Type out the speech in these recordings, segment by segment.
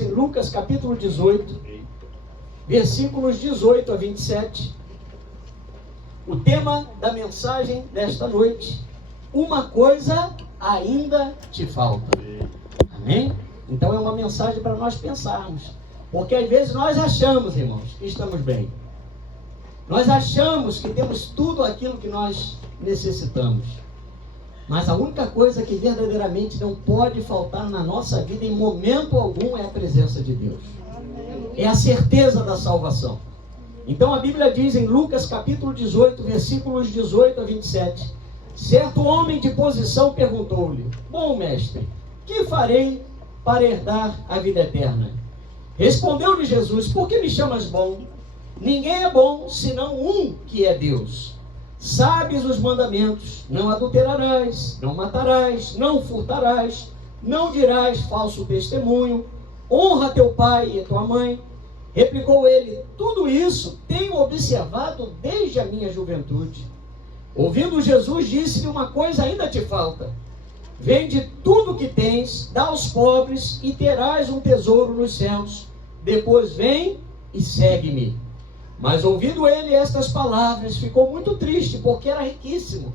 Em Lucas capítulo 18, versículos 18 a 27, o tema da mensagem desta noite: uma coisa ainda te falta. Amém? Então é uma mensagem para nós pensarmos, porque às vezes nós achamos, irmãos, que estamos bem, nós achamos que temos tudo aquilo que nós necessitamos, mas a única coisa que verdadeiramente não pode faltar na nossa vida em momento algum é a presença de Deus. É a certeza da salvação. Então a Bíblia diz em Lucas capítulo 18, versículos 18 a 27, certo homem de posição perguntou-lhe: bom mestre, que farei para herdar a vida eterna? Respondeu-lhe Jesus: por que me chamas bom? Ninguém é bom senão um, que é Deus. Sabes os mandamentos: não adulterarás, não matarás, não furtarás, não dirás falso testemunho, honra teu pai e tua mãe. Replicou ele: tudo isso tenho observado desde a minha juventude. Ouvindo Jesus, disse-lhe: uma coisa ainda te falta. Vende tudo que tens, dá aos pobres e terás um tesouro nos céus. Depois vem e segue-me. Mas ouvindo ele estas palavras, ficou muito triste, porque era riquíssimo.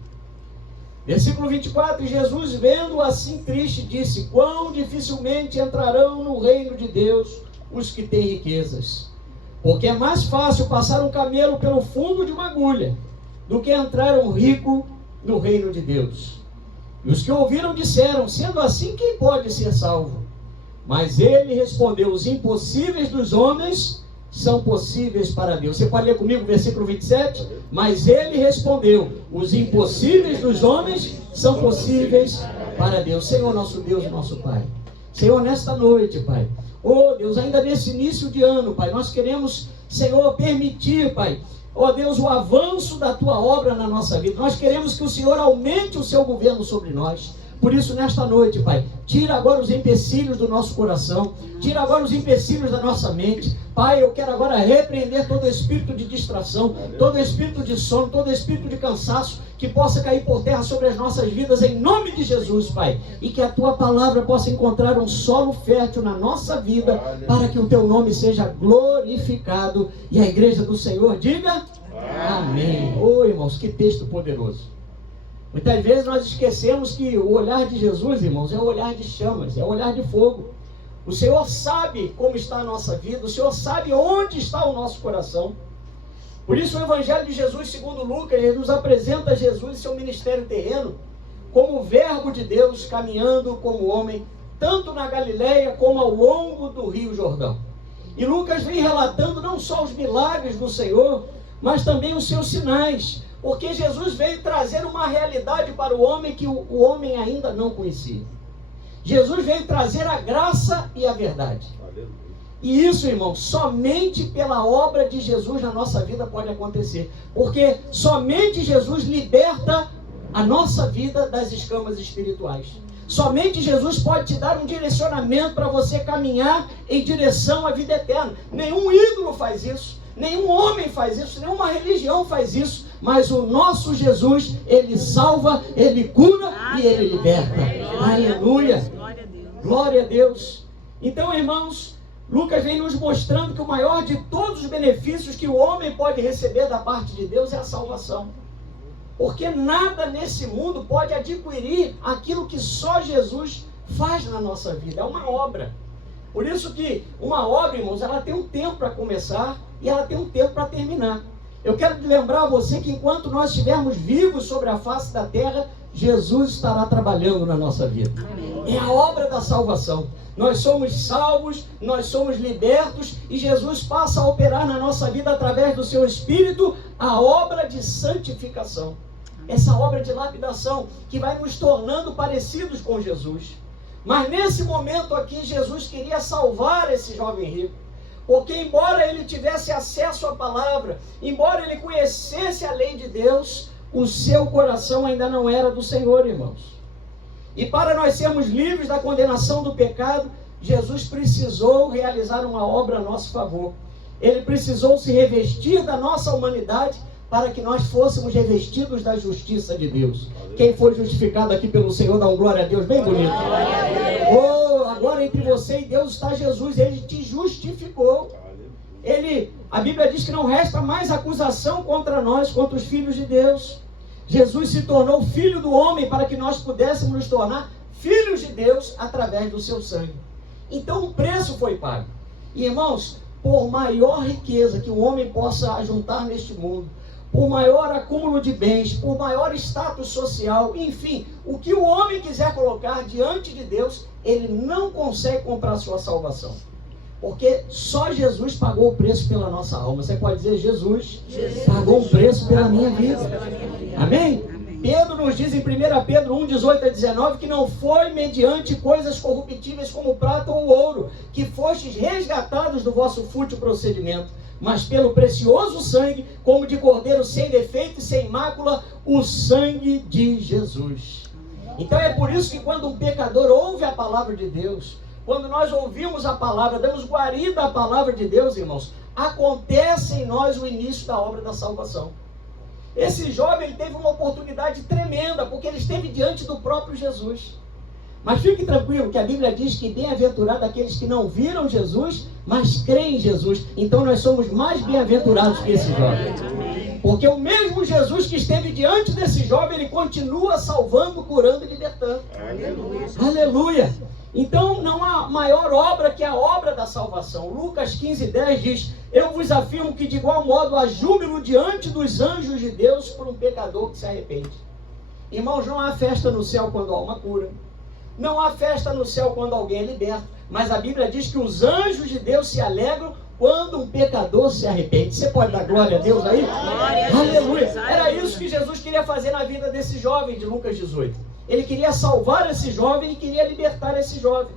Versículo 24, Jesus, vendo-o assim triste, disse: quão dificilmente entrarão no reino de Deus os que têm riquezas. Porque é mais fácil passar um camelo pelo fundo de uma agulha, do que entrar um rico no reino de Deus. E os que ouviram disseram: sendo assim, quem pode ser salvo? Mas ele respondeu: os impossíveis dos homens são possíveis para Deus. Você pode ler comigo o versículo 27? Mas ele respondeu: os impossíveis dos homens são possíveis para Deus. Senhor nosso Deus e nosso Pai, Senhor, nesta noite, Pai, oh Deus, ainda nesse início de ano, Pai, nós queremos, Senhor, permitir, Pai, ó Deus, o avanço da Tua obra na nossa vida. Nós queremos que o Senhor aumente o Seu governo sobre nós. Por isso, nesta noite, Pai, tira agora os empecilhos do nosso coração, tira agora os empecilhos da nossa mente. Pai, eu quero agora repreender todo espírito de distração, todo espírito de sono, todo espírito de cansaço, que possa cair por terra sobre as nossas vidas, em nome de Jesus, Pai. E que a Tua palavra possa encontrar um solo fértil na nossa vida, para que o Teu nome seja glorificado. E a igreja do Senhor diga amém. Oh, irmãos, que texto poderoso. Muitas vezes nós esquecemos que o olhar de Jesus, irmãos, é o olhar de chamas, é o olhar de fogo. O Senhor sabe como está a nossa vida, o Senhor sabe onde está o nosso coração. Por isso o Evangelho de Jesus, segundo Lucas, ele nos apresenta Jesus e seu ministério terreno como o verbo de Deus caminhando como homem, tanto na Galileia como ao longo do Rio Jordão. E Lucas vem relatando não só os milagres do Senhor, mas também os seus sinais, porque Jesus veio trazer uma realidade para o homem que o homem ainda não conhecia. Jesus veio trazer a graça e a verdade. E isso, irmão, somente pela obra de Jesus na nossa vida pode acontecer. Porque somente Jesus liberta a nossa vida das escamas espirituais. Somente Jesus pode te dar um direcionamento para você caminhar em direção à vida eterna. Nenhum ídolo faz isso. Nenhum homem faz isso, nenhuma religião faz isso, mas o nosso Jesus, Ele salva, Ele cura e Ele liberta. Aleluia! Glória a Deus! Então, irmãos, Lucas vem nos mostrando que o maior de todos os benefícios que o homem pode receber da parte de Deus é a salvação. Porque nada nesse mundo pode adquirir aquilo que só Jesus faz na nossa vida. É uma obra. Por isso que uma obra, irmãos, ela tem um tempo para começar e ela tem um tempo para terminar. Eu quero lembrar a você que enquanto nós estivermos vivos sobre a face da terra, Jesus estará trabalhando na nossa vida. Amém. É a obra da salvação. Nós somos salvos, nós somos libertos e Jesus passa a operar na nossa vida através do seu Espírito a obra de santificação. Essa obra de lapidação que vai nos tornando parecidos com Jesus. Mas nesse momento aqui, Jesus queria salvar esse jovem rico. Porque embora ele tivesse acesso à palavra, embora ele conhecesse a lei de Deus, o seu coração ainda não era do Senhor, irmãos. E para nós sermos livres da condenação do pecado, Jesus precisou realizar uma obra a nosso favor. Ele precisou se revestir da nossa humanidade para que nós fôssemos revestidos da justiça de Deus. Quem foi justificado aqui pelo Senhor, dá um glória a Deus bem bonito. Oh, agora entre você e Deus está Jesus, ele te justificou. A Bíblia diz que não resta mais acusação contra nós, contra os filhos de Deus. Jesus se tornou filho do homem para que nós pudéssemos nos tornar filhos de Deus através do seu sangue. Então o preço foi pago. E irmãos, por maior riqueza que o homem possa ajuntar neste mundo, por maior acúmulo de bens, por maior status social, enfim, o que o homem quiser colocar diante de Deus, ele não consegue comprar a sua salvação. Porque só Jesus pagou o preço pela nossa alma. Você pode dizer, Jesus pagou o preço pela minha vida. Amém? Pedro nos diz em 1 Pedro 1, 18 a 19, que não foi mediante coisas corruptíveis como prata ou ouro, que fostes resgatados do vosso fútil procedimento, mas pelo precioso sangue, como de cordeiro sem defeito e sem mácula, o sangue de Jesus. Então é por isso que quando um pecador ouve a palavra de Deus, quando nós ouvimos a palavra, damos guarida à palavra de Deus, irmãos, acontece em nós o início da obra da salvação. Esse jovem, ele teve uma oportunidade tremenda, porque ele esteve diante do próprio Jesus. Mas fique tranquilo, que a Bíblia diz que bem-aventurado aqueles que não viram Jesus, mas creem em Jesus. Então nós somos mais bem-aventurados que esse jovem. Porque o mesmo Jesus que esteve diante desse jovem, ele continua salvando, curando e libertando. Aleluia! Aleluia! Então não há maior obra que a obra da salvação. Lucas 15:10 diz: eu vos afirmo que de igual modo há júbilo diante dos anjos de Deus por um pecador que se arrepende. Irmãos, não há festa no céu quando há uma cura. Não há festa no céu quando alguém é liberto. Mas a Bíblia diz que os anjos de Deus se alegram quando um pecador se arrepende. Você pode dar glória a Deus aí? Aleluia! Era isso que Jesus queria fazer na vida desse jovem de Lucas 18. Ele queria salvar esse jovem e queria libertar esse jovem.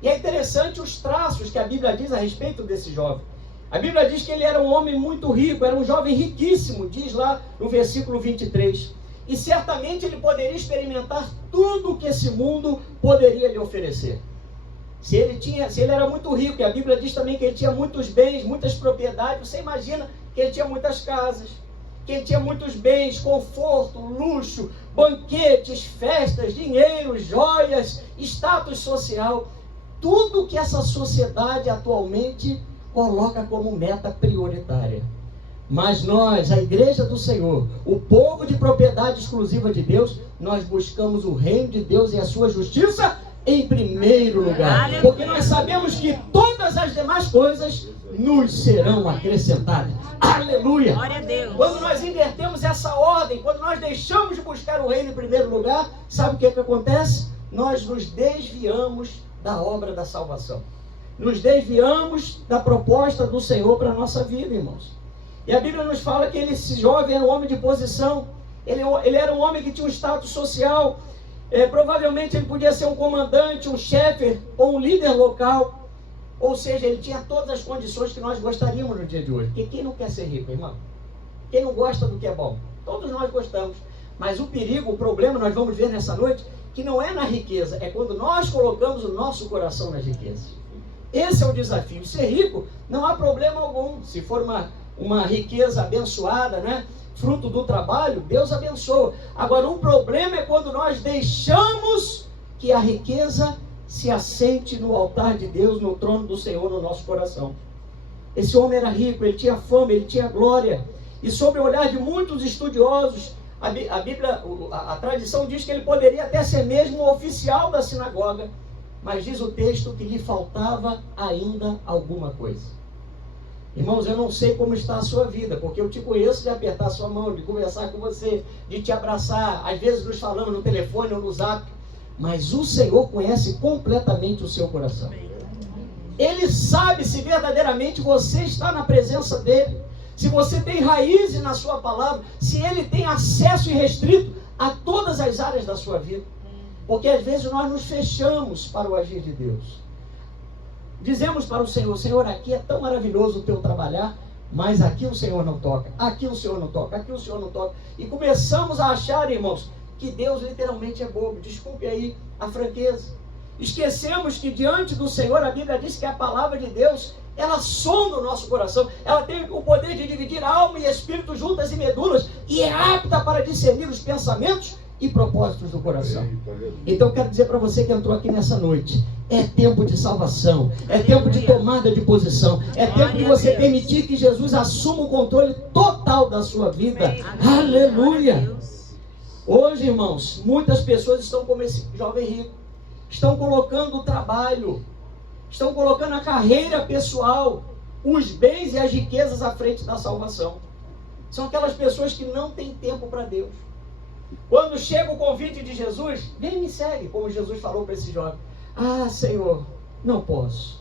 E é interessante os traços que a Bíblia diz a respeito desse jovem. A Bíblia diz que ele era um homem muito rico, era um jovem riquíssimo, diz lá no versículo 23. E certamente ele poderia experimentar tudo o que esse mundo poderia lhe oferecer. Se ele era muito rico, e a Bíblia diz também que ele tinha muitos bens, muitas propriedades, você imagina que ele tinha muitas casas, que ele tinha muitos bens, conforto, luxo, banquetes, festas, dinheiro, joias, status social, tudo que essa sociedade atualmente coloca como meta prioritária. Mas nós, a igreja do Senhor, o povo de propriedade exclusiva de Deus, nós buscamos o reino de Deus e a sua justiça em primeiro lugar. Porque nós sabemos que todas as demais coisas nos serão acrescentadas. Aleluia! Glória a Deus. Quando nós invertemos essa ordem, quando nós deixamos de buscar o reino em primeiro lugar, sabe o que acontece? Nós nos desviamos da obra da salvação. Nos desviamos da proposta do Senhor para a nossa vida, irmãos. E a Bíblia nos fala que esse jovem era um homem de posição. Ele era um homem que tinha um status social. Provavelmente ele podia ser um comandante, um chefe ou um líder local. Ou seja, ele tinha todas as condições que nós gostaríamos no dia de hoje. Porque quem não quer ser rico, irmão? Quem não gosta do que é bom? Todos nós gostamos. Mas o perigo, o problema, nós vamos ver nessa noite, que não é na riqueza, é quando nós colocamos o nosso coração nas riquezas. Esse é o desafio. Ser rico não há problema algum. Se for uma riqueza abençoada, né? Fruto do trabalho, Deus abençoa. Agora, o problema é quando nós deixamos que a riqueza se assente no altar de Deus, no trono do Senhor, no nosso coração. Esse homem era rico, ele tinha fama, ele tinha glória. E sob o olhar de muitos estudiosos, a Bíblia, a tradição diz que ele poderia até ser mesmo um oficial da sinagoga, mas diz o texto que lhe faltava ainda alguma coisa. Irmãos, eu não sei como está a sua vida, porque eu te conheço de apertar a sua mão, de conversar com você, de te abraçar, às vezes nos falamos no telefone ou no zap, mas o Senhor conhece completamente o seu coração. Ele sabe se verdadeiramente você está na presença dele, se você tem raízes na sua palavra, se ele tem acesso irrestrito a todas as áreas da sua vida. Porque às vezes nós nos fechamos para o agir de Deus. Dizemos para o Senhor: Senhor, aqui é tão maravilhoso o teu trabalhar, mas aqui o Senhor não toca, aqui o Senhor não toca, aqui o Senhor não toca. E começamos a achar, irmãos, que Deus literalmente é bobo. Desculpe aí a franqueza. Esquecemos que diante do Senhor, a Bíblia diz que a palavra de Deus, ela sonda o nosso coração, ela tem o poder de dividir alma e espírito juntas e medulas, e é apta para discernir os pensamentos e propósitos do coração. Então eu quero dizer para você que entrou aqui nessa noite, é tempo de salvação, é tempo de tomada de posição, é tempo de você permitir que Jesus assuma o controle total da sua vida. Aleluia! Hoje, irmãos, muitas pessoas estão como esse jovem rico, estão colocando o trabalho, estão colocando a carreira pessoal, os bens e as riquezas à frente da salvação. São aquelas pessoas que não têm tempo para Deus. Quando chega o convite de Jesus, vem e me segue, como Jesus falou para esse jovem. Ah, Senhor, não posso.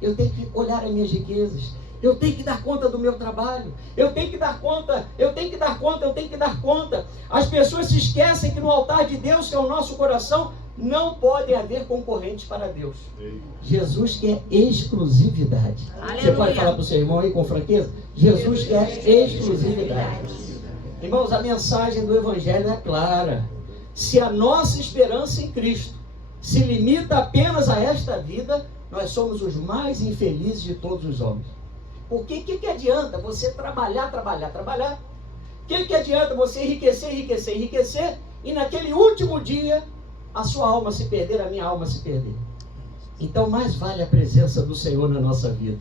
Eu tenho que olhar as minhas riquezas. Eu tenho que dar conta do meu trabalho. Eu tenho que dar conta. As pessoas se esquecem que no altar de Deus, que é o nosso coração, não pode haver concorrentes para Deus. Jesus quer exclusividade. Aleluia. Você pode falar para o seu irmão aí com franqueza? Jesus quer exclusividade. Irmãos, a mensagem do Evangelho é clara. Se a nossa esperança em Cristo se limita apenas a esta vida, nós somos os mais infelizes de todos os homens. Porque o que adianta você trabalhar? O que adianta você enriquecer, e naquele último dia a sua alma se perder, a minha alma se perder? Então mais vale a presença do Senhor na nossa vida.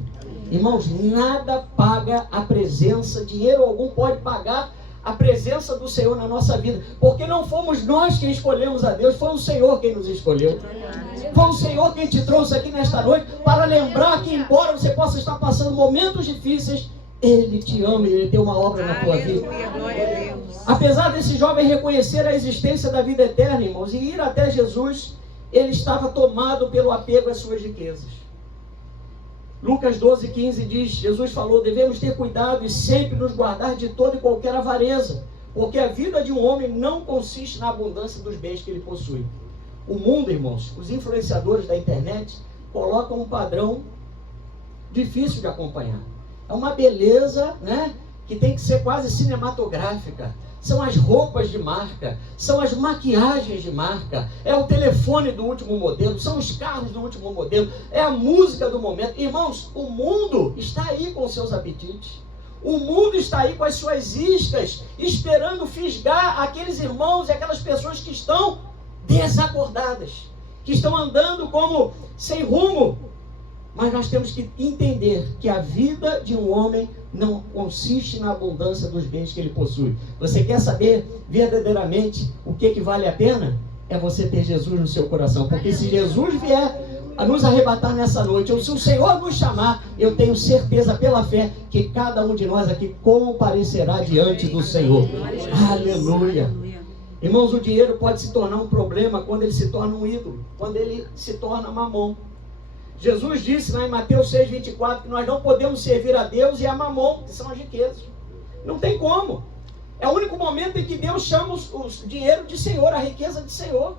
Irmãos, nada paga a presença, dinheiro algum pode pagar a presença do Senhor na nossa vida, porque não fomos nós quem escolhemos a Deus, foi o Senhor quem nos escolheu. Foi o Senhor quem te trouxe aqui nesta noite, para lembrar que embora você possa estar passando momentos difíceis, Ele te ama e Ele tem uma obra na tua vida. Apesar desse jovem reconhecer a existência da vida eterna, irmãos, e ir até Jesus, ele estava tomado pelo apego às suas riquezas. Lucas 12:15 diz, Jesus falou, devemos ter cuidado e sempre nos guardar de toda e qualquer avareza, porque a vida de um homem não consiste na abundância dos bens que ele possui. O mundo, irmãos, os influenciadores da internet colocam um padrão difícil de acompanhar. É uma beleza, né, que tem que ser quase cinematográfica. São as roupas de marca, são as maquiagens de marca, é o telefone do último modelo, são os carros do último modelo, é a música do momento. Irmãos, o mundo está aí com seus apetites. O mundo está aí com as suas iscas, esperando fisgar aqueles irmãos e aquelas pessoas que estão desacordadas, que estão andando como sem rumo. Mas nós temos que entender que a vida de um homem não consiste na abundância dos bens que ele possui. Você quer saber verdadeiramente o que vale a pena? É você ter Jesus no seu coração. Porque se Jesus vier a nos arrebatar nessa noite, ou se o Senhor nos chamar, eu tenho certeza pela fé que cada um de nós aqui comparecerá diante do Senhor. Aleluia! Irmãos, o dinheiro pode se tornar um problema quando ele se torna um ídolo, quando ele se torna mamon. Jesus disse lá em Mateus 6:24 que nós não podemos servir a Deus e a mamon, que são as riquezas. Não tem como. É o único momento em que Deus chama o dinheiro de Senhor, a riqueza de Senhor.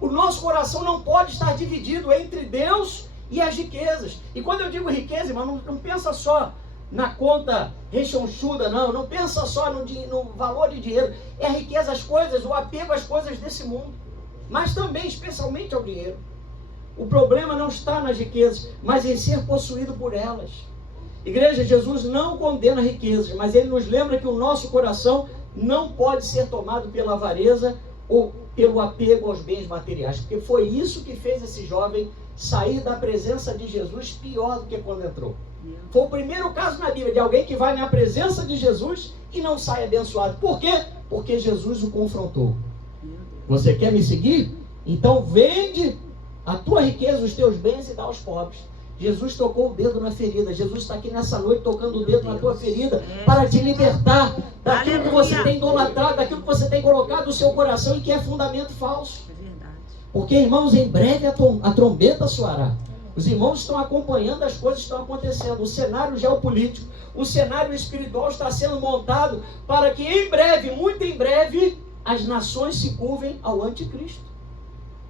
O nosso coração não pode estar dividido entre Deus e as riquezas. E quando eu digo riqueza, irmão, não pensa só na conta rechonchuda, não pensa só no valor de dinheiro. É a riqueza, as coisas, o apego às coisas desse mundo, mas também, especialmente ao dinheiro. O problema não está nas riquezas, mas em ser possuído por elas. Igreja, Jesus não condena riquezas, mas Ele nos lembra que o nosso coração não pode ser tomado pela avareza ou pelo apego aos bens materiais, porque foi isso que fez esse jovem sair da presença de Jesus pior do que quando entrou. Foi o primeiro caso na Bíblia de alguém que vai na presença de Jesus e não sai abençoado. Por quê? Porque Jesus o confrontou. Você quer me seguir? Então vende a tua riqueza, os teus bens e dá aos pobres. Jesus tocou o dedo na ferida. Jesus está aqui nessa noite tocando o dedo na tua ferida para te libertar daquilo que você tem idolatrado, daquilo que você tem colocado no seu coração e que é fundamento falso. Porque, irmãos, em breve a trombeta soará. Os irmãos estão acompanhando as coisas que estão acontecendo. O cenário geopolítico, o cenário espiritual está sendo montado para que em breve, muito em breve, as nações se curvem ao anticristo.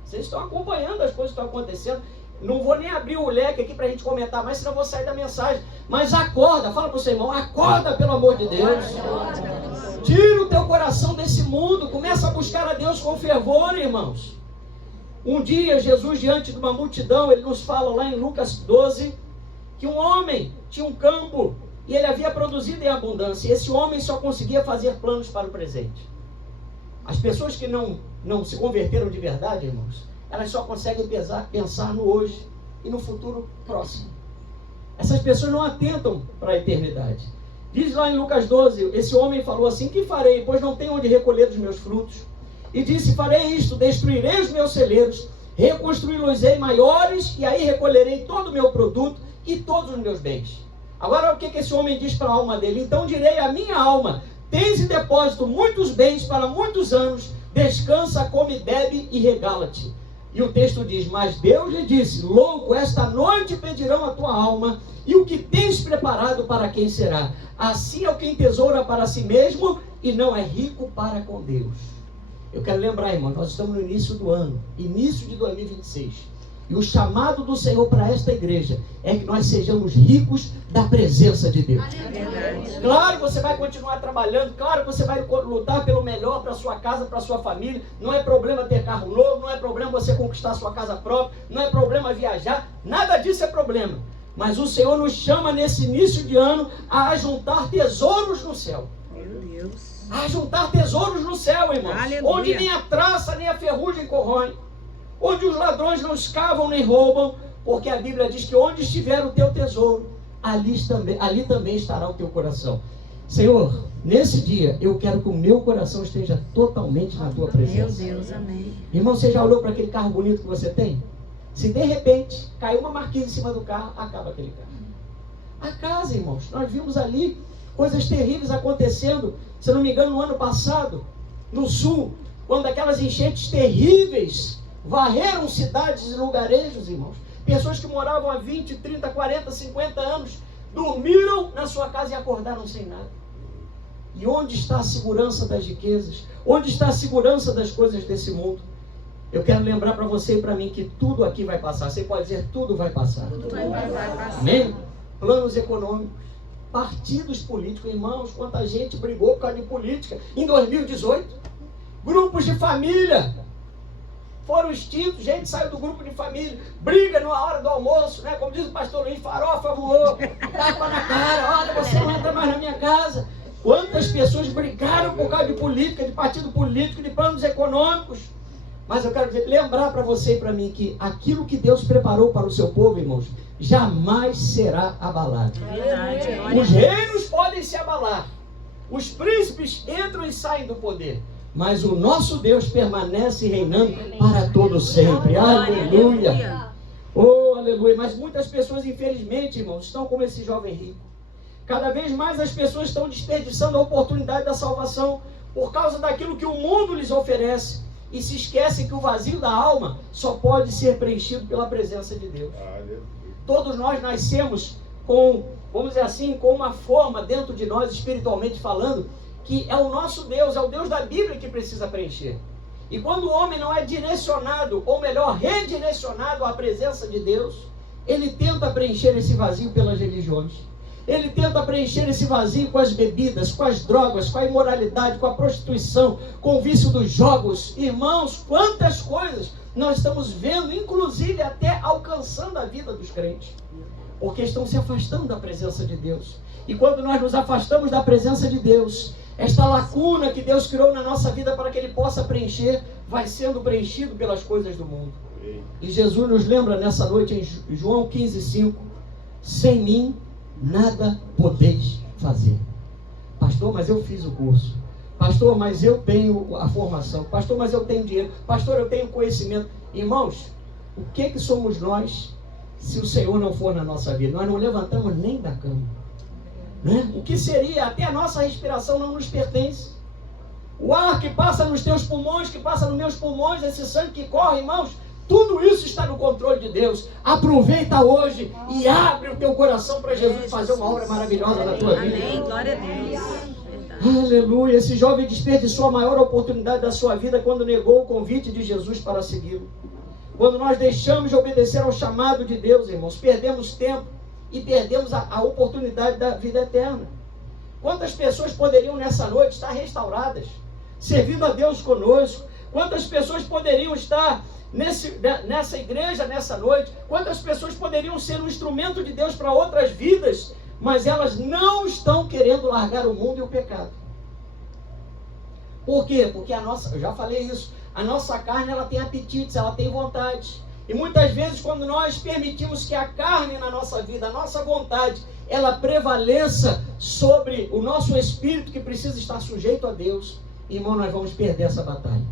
Vocês estão acompanhando as coisas que estão acontecendo. Não vou nem abrir o leque aqui para a gente comentar mais, senão eu vou sair da mensagem. Mas acorda, fala para o seu irmão, acorda pelo amor de Deus. Tira o teu coração desse mundo, começa a buscar a Deus com fervor, irmãos. Um dia, Jesus, diante de uma multidão, ele nos fala lá em Lucas 12, que um homem tinha um campo e ele havia produzido em abundância. E esse homem só conseguia fazer planos para o presente. As pessoas que não se converteram de verdade, irmãos, elas só conseguem pensar no hoje e no futuro próximo. Essas pessoas não atentam para a eternidade. Diz lá em Lucas 12, esse homem falou assim: que farei, pois não tenho onde recolher os meus frutos? E disse: farei isto, destruirei os meus celeiros, reconstruí-los-ei maiores, e aí recolherei todo o meu produto e todos os meus bens. Agora o que esse homem diz para a alma dele? Então direi à minha alma: tens em depósito muitos bens para muitos anos, descansa, come, bebe e regala-te. E o texto diz: mas Deus lhe disse: louco, esta noite pedirão a tua alma, e o que tens preparado para quem será? Assim é o que entesoura para si mesmo e não é rico para com Deus. Eu quero lembrar, irmão, nós estamos no início do ano, início de 2026. E o chamado do Senhor para esta igreja é que nós sejamos ricos da presença de Deus. Claro, você vai continuar trabalhando, claro, você vai lutar pelo melhor para a sua casa, para a sua família. Não é problema ter carro novo, não é problema você conquistar a sua casa própria, não é problema viajar, nada disso é problema. Mas o Senhor nos chama nesse início de ano a juntar tesouros no céu. Meu Deus. A juntar tesouros no céu, irmãos. Aleluia. Onde nem a traça, nem a ferrugem corroem. Onde os ladrões não escavam nem roubam. Porque a Bíblia diz que onde estiver o teu tesouro, ali também estará o teu coração. Senhor, nesse dia, eu quero que o meu coração esteja totalmente na tua presença. Meu Deus, amém. Irmão, você já olhou para aquele carro bonito que você tem? Se de repente caiu uma marquise em cima do carro, acaba aquele carro. A casa, irmãos, nós vimos ali coisas terríveis acontecendo, se não me engano, no ano passado, no sul, quando aquelas enchentes terríveis varreram cidades e lugarejos, irmãos. Pessoas que moravam há 20, 30, 40, 50 anos, dormiram na sua casa e acordaram sem nada. E onde está a segurança das riquezas? Onde está a segurança das coisas desse mundo? Eu quero lembrar para você e para mim que tudo aqui vai passar. Você pode dizer: tudo vai passar. Tudo vai passar. Amém? Planos econômicos, partidos políticos. Irmãos, quanta gente brigou por causa de política em 2018. Grupos de família foram extintos. Gente saiu do grupo de família, briga na hora do almoço, né? Como diz o pastor Luiz, farofa voou, tapa na cara: olha, você não entra mais na minha casa. Quantas pessoas brigaram por causa de política, de partido político, de planos econômicos. Mas eu quero lembrar para você e para mim que aquilo que Deus preparou para o seu povo, irmãos, jamais será abalado. Os reinos podem se abalar, os príncipes entram e saem do poder, mas o nosso Deus permanece reinando para todo sempre. Aleluia! Oh, aleluia! Mas muitas pessoas, infelizmente, irmãos, estão como esse jovem rico. Cada vez mais as pessoas estão desperdiçando a oportunidade da salvação por causa daquilo que o mundo lhes oferece. E se esquecem que o vazio da alma só pode ser preenchido pela presença de Deus. Todos nós nascemos com, vamos dizer assim, com uma forma dentro de nós, espiritualmente falando, que é o nosso Deus, é o Deus da Bíblia que precisa preencher. E quando o homem não é direcionado, ou melhor, redirecionado à presença de Deus, ele tenta preencher esse vazio pelas religiões. Ele tenta preencher esse vazio com as bebidas, com as drogas, com a imoralidade, com a prostituição, com o vício dos jogos. Irmãos, quantas coisas nós estamos vendo, inclusive até alcançando a vida dos crentes, porque estão se afastando da presença de Deus. E quando nós nos afastamos da presença de Deus, esta lacuna que Deus criou na nossa vida para que Ele possa preencher, vai sendo preenchido pelas coisas do mundo. E Jesus nos lembra nessa noite em João 15:5, sem mim nada podeis fazer. Pastor, mas eu fiz o curso. Pastor, mas eu tenho a formação. Pastor, mas eu tenho dinheiro. Pastor, eu tenho conhecimento. Irmãos, o que somos nós se o Senhor não for na nossa vida? Nós não levantamos nem da cama, né? O que seria? Até a nossa respiração não nos pertence. O ar que passa nos teus pulmões, que passa nos meus pulmões, esse sangue que corre, irmãos, tudo isso está no controle de Deus. Aproveita hoje e abre o teu coração para Jesus fazer uma obra maravilhosa na tua vida. Amém, glória a Deus. Aleluia. Esse jovem desperdiçou a maior oportunidade da sua vida quando negou o convite de Jesus para segui-lo. Quando nós deixamos de obedecer ao chamado de Deus, irmãos, perdemos tempo e perdemos a oportunidade da vida eterna. Quantas pessoas poderiam nessa noite estar restauradas, servindo a Deus conosco? Quantas pessoas poderiam estar nessa igreja, nessa noite? Quantas pessoas poderiam ser um instrumento de Deus para outras vidas, mas elas não estão querendo largar o mundo e o pecado? Por quê? Porque eu já falei isso, a nossa carne ela tem apetites, ela tem vontades. E muitas vezes quando nós permitimos que a carne na nossa vida, a nossa vontade, ela prevaleça sobre o nosso espírito que precisa estar sujeito a Deus, irmão, nós vamos perder essa batalha.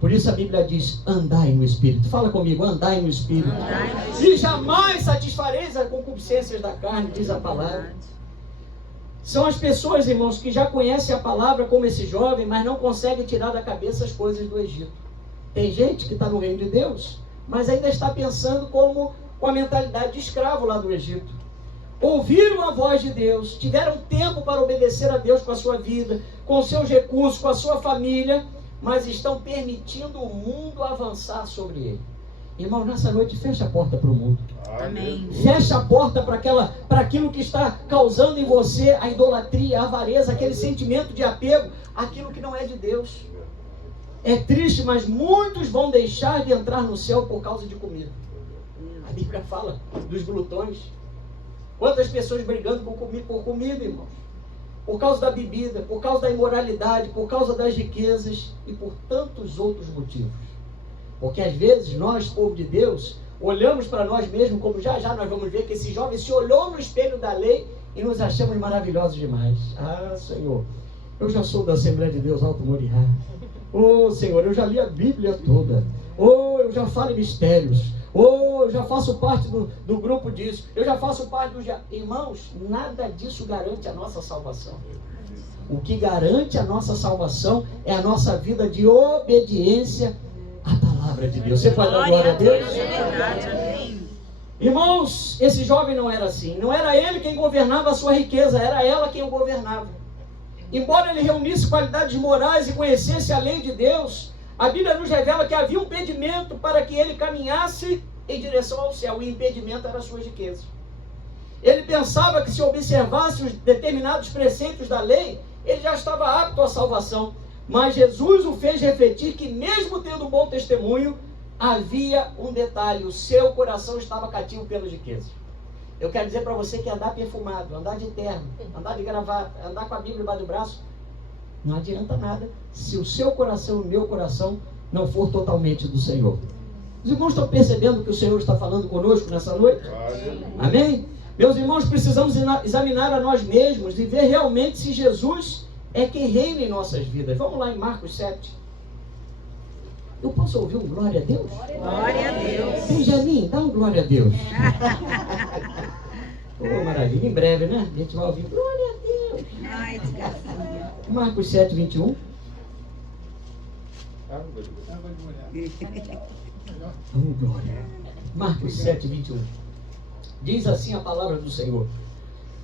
Por isso a Bíblia diz, andai no Espírito. Fala comigo, andai no Espírito. E jamais satisfareis as concupiscências da carne, diz a palavra. São as pessoas, irmãos, que já conhecem a palavra como esse jovem, mas não conseguem tirar da cabeça as coisas do Egito. Tem gente que está no reino de Deus, mas ainda está pensando com a mentalidade de escravo lá do Egito. Ouviram a voz de Deus, tiveram tempo para obedecer a Deus com a sua vida, com os seus recursos, com a sua família, mas estão permitindo o mundo avançar sobre ele. Irmão, nessa noite, fecha a porta para o mundo. Amém. Fecha a porta para aquilo que está causando em você a idolatria, a avareza, aquele sentimento de apego, aquilo que não é de Deus. É triste, mas muitos vão deixar de entrar no céu por causa de comida. A Bíblia fala dos glutões. Quantas pessoas brigando por comida, irmãos? Por causa da bebida, por causa da imoralidade, por causa das riquezas e por tantos outros motivos. Porque às vezes nós, povo de Deus, olhamos para nós mesmos, como já nós vamos ver que esse jovem se olhou no espelho da lei e nos achamos maravilhosos demais. Ah, Senhor, eu já sou da Assembleia de Deus Alto Moriá. Oh, Senhor, eu já li a Bíblia toda. Oh, eu já falo em mistérios. Oh, eu já faço parte do grupo disso. Eu já faço parte do... Irmãos, nada disso garante a nossa salvação. O que garante a nossa salvação é a nossa vida de obediência à palavra de Deus. Você pode dar glória a Deus? Irmãos, esse jovem não era assim. Não era ele quem governava a sua riqueza, era ela quem o governava. Embora ele reunisse qualidades morais e conhecesse a lei de Deus, a Bíblia nos revela que havia um impedimento para que ele caminhasse em direção ao céu. O impedimento era a sua riqueza. Ele pensava que se observasse os determinados preceitos da lei, ele já estava apto à salvação. Mas Jesus o fez refletir que mesmo tendo um bom testemunho, havia um detalhe: o seu coração estava cativo pelas riquezas. Eu quero dizer para você que andar perfumado, andar de terno, andar de gravata, andar com a Bíblia embaixo do braço, não adianta nada se o seu coração e o meu coração não for totalmente do Senhor. Os irmãos estão percebendo que o Senhor está falando conosco nessa noite? Amém? Meus irmãos, precisamos examinar a nós mesmos e ver realmente se Jesus é quem reina em nossas vidas. Vamos lá em Marcos 7. Eu posso ouvir um glória a Deus? Glória a Deus. Benjamin, dá um glória a Deus. Oh, maravilha. Em breve, né? A gente vai ouvir glória a Deus. Ai, desgracinha. Marcos 7, 21. Oh, glória. Marcos 7, 21. Diz assim a palavra do Senhor: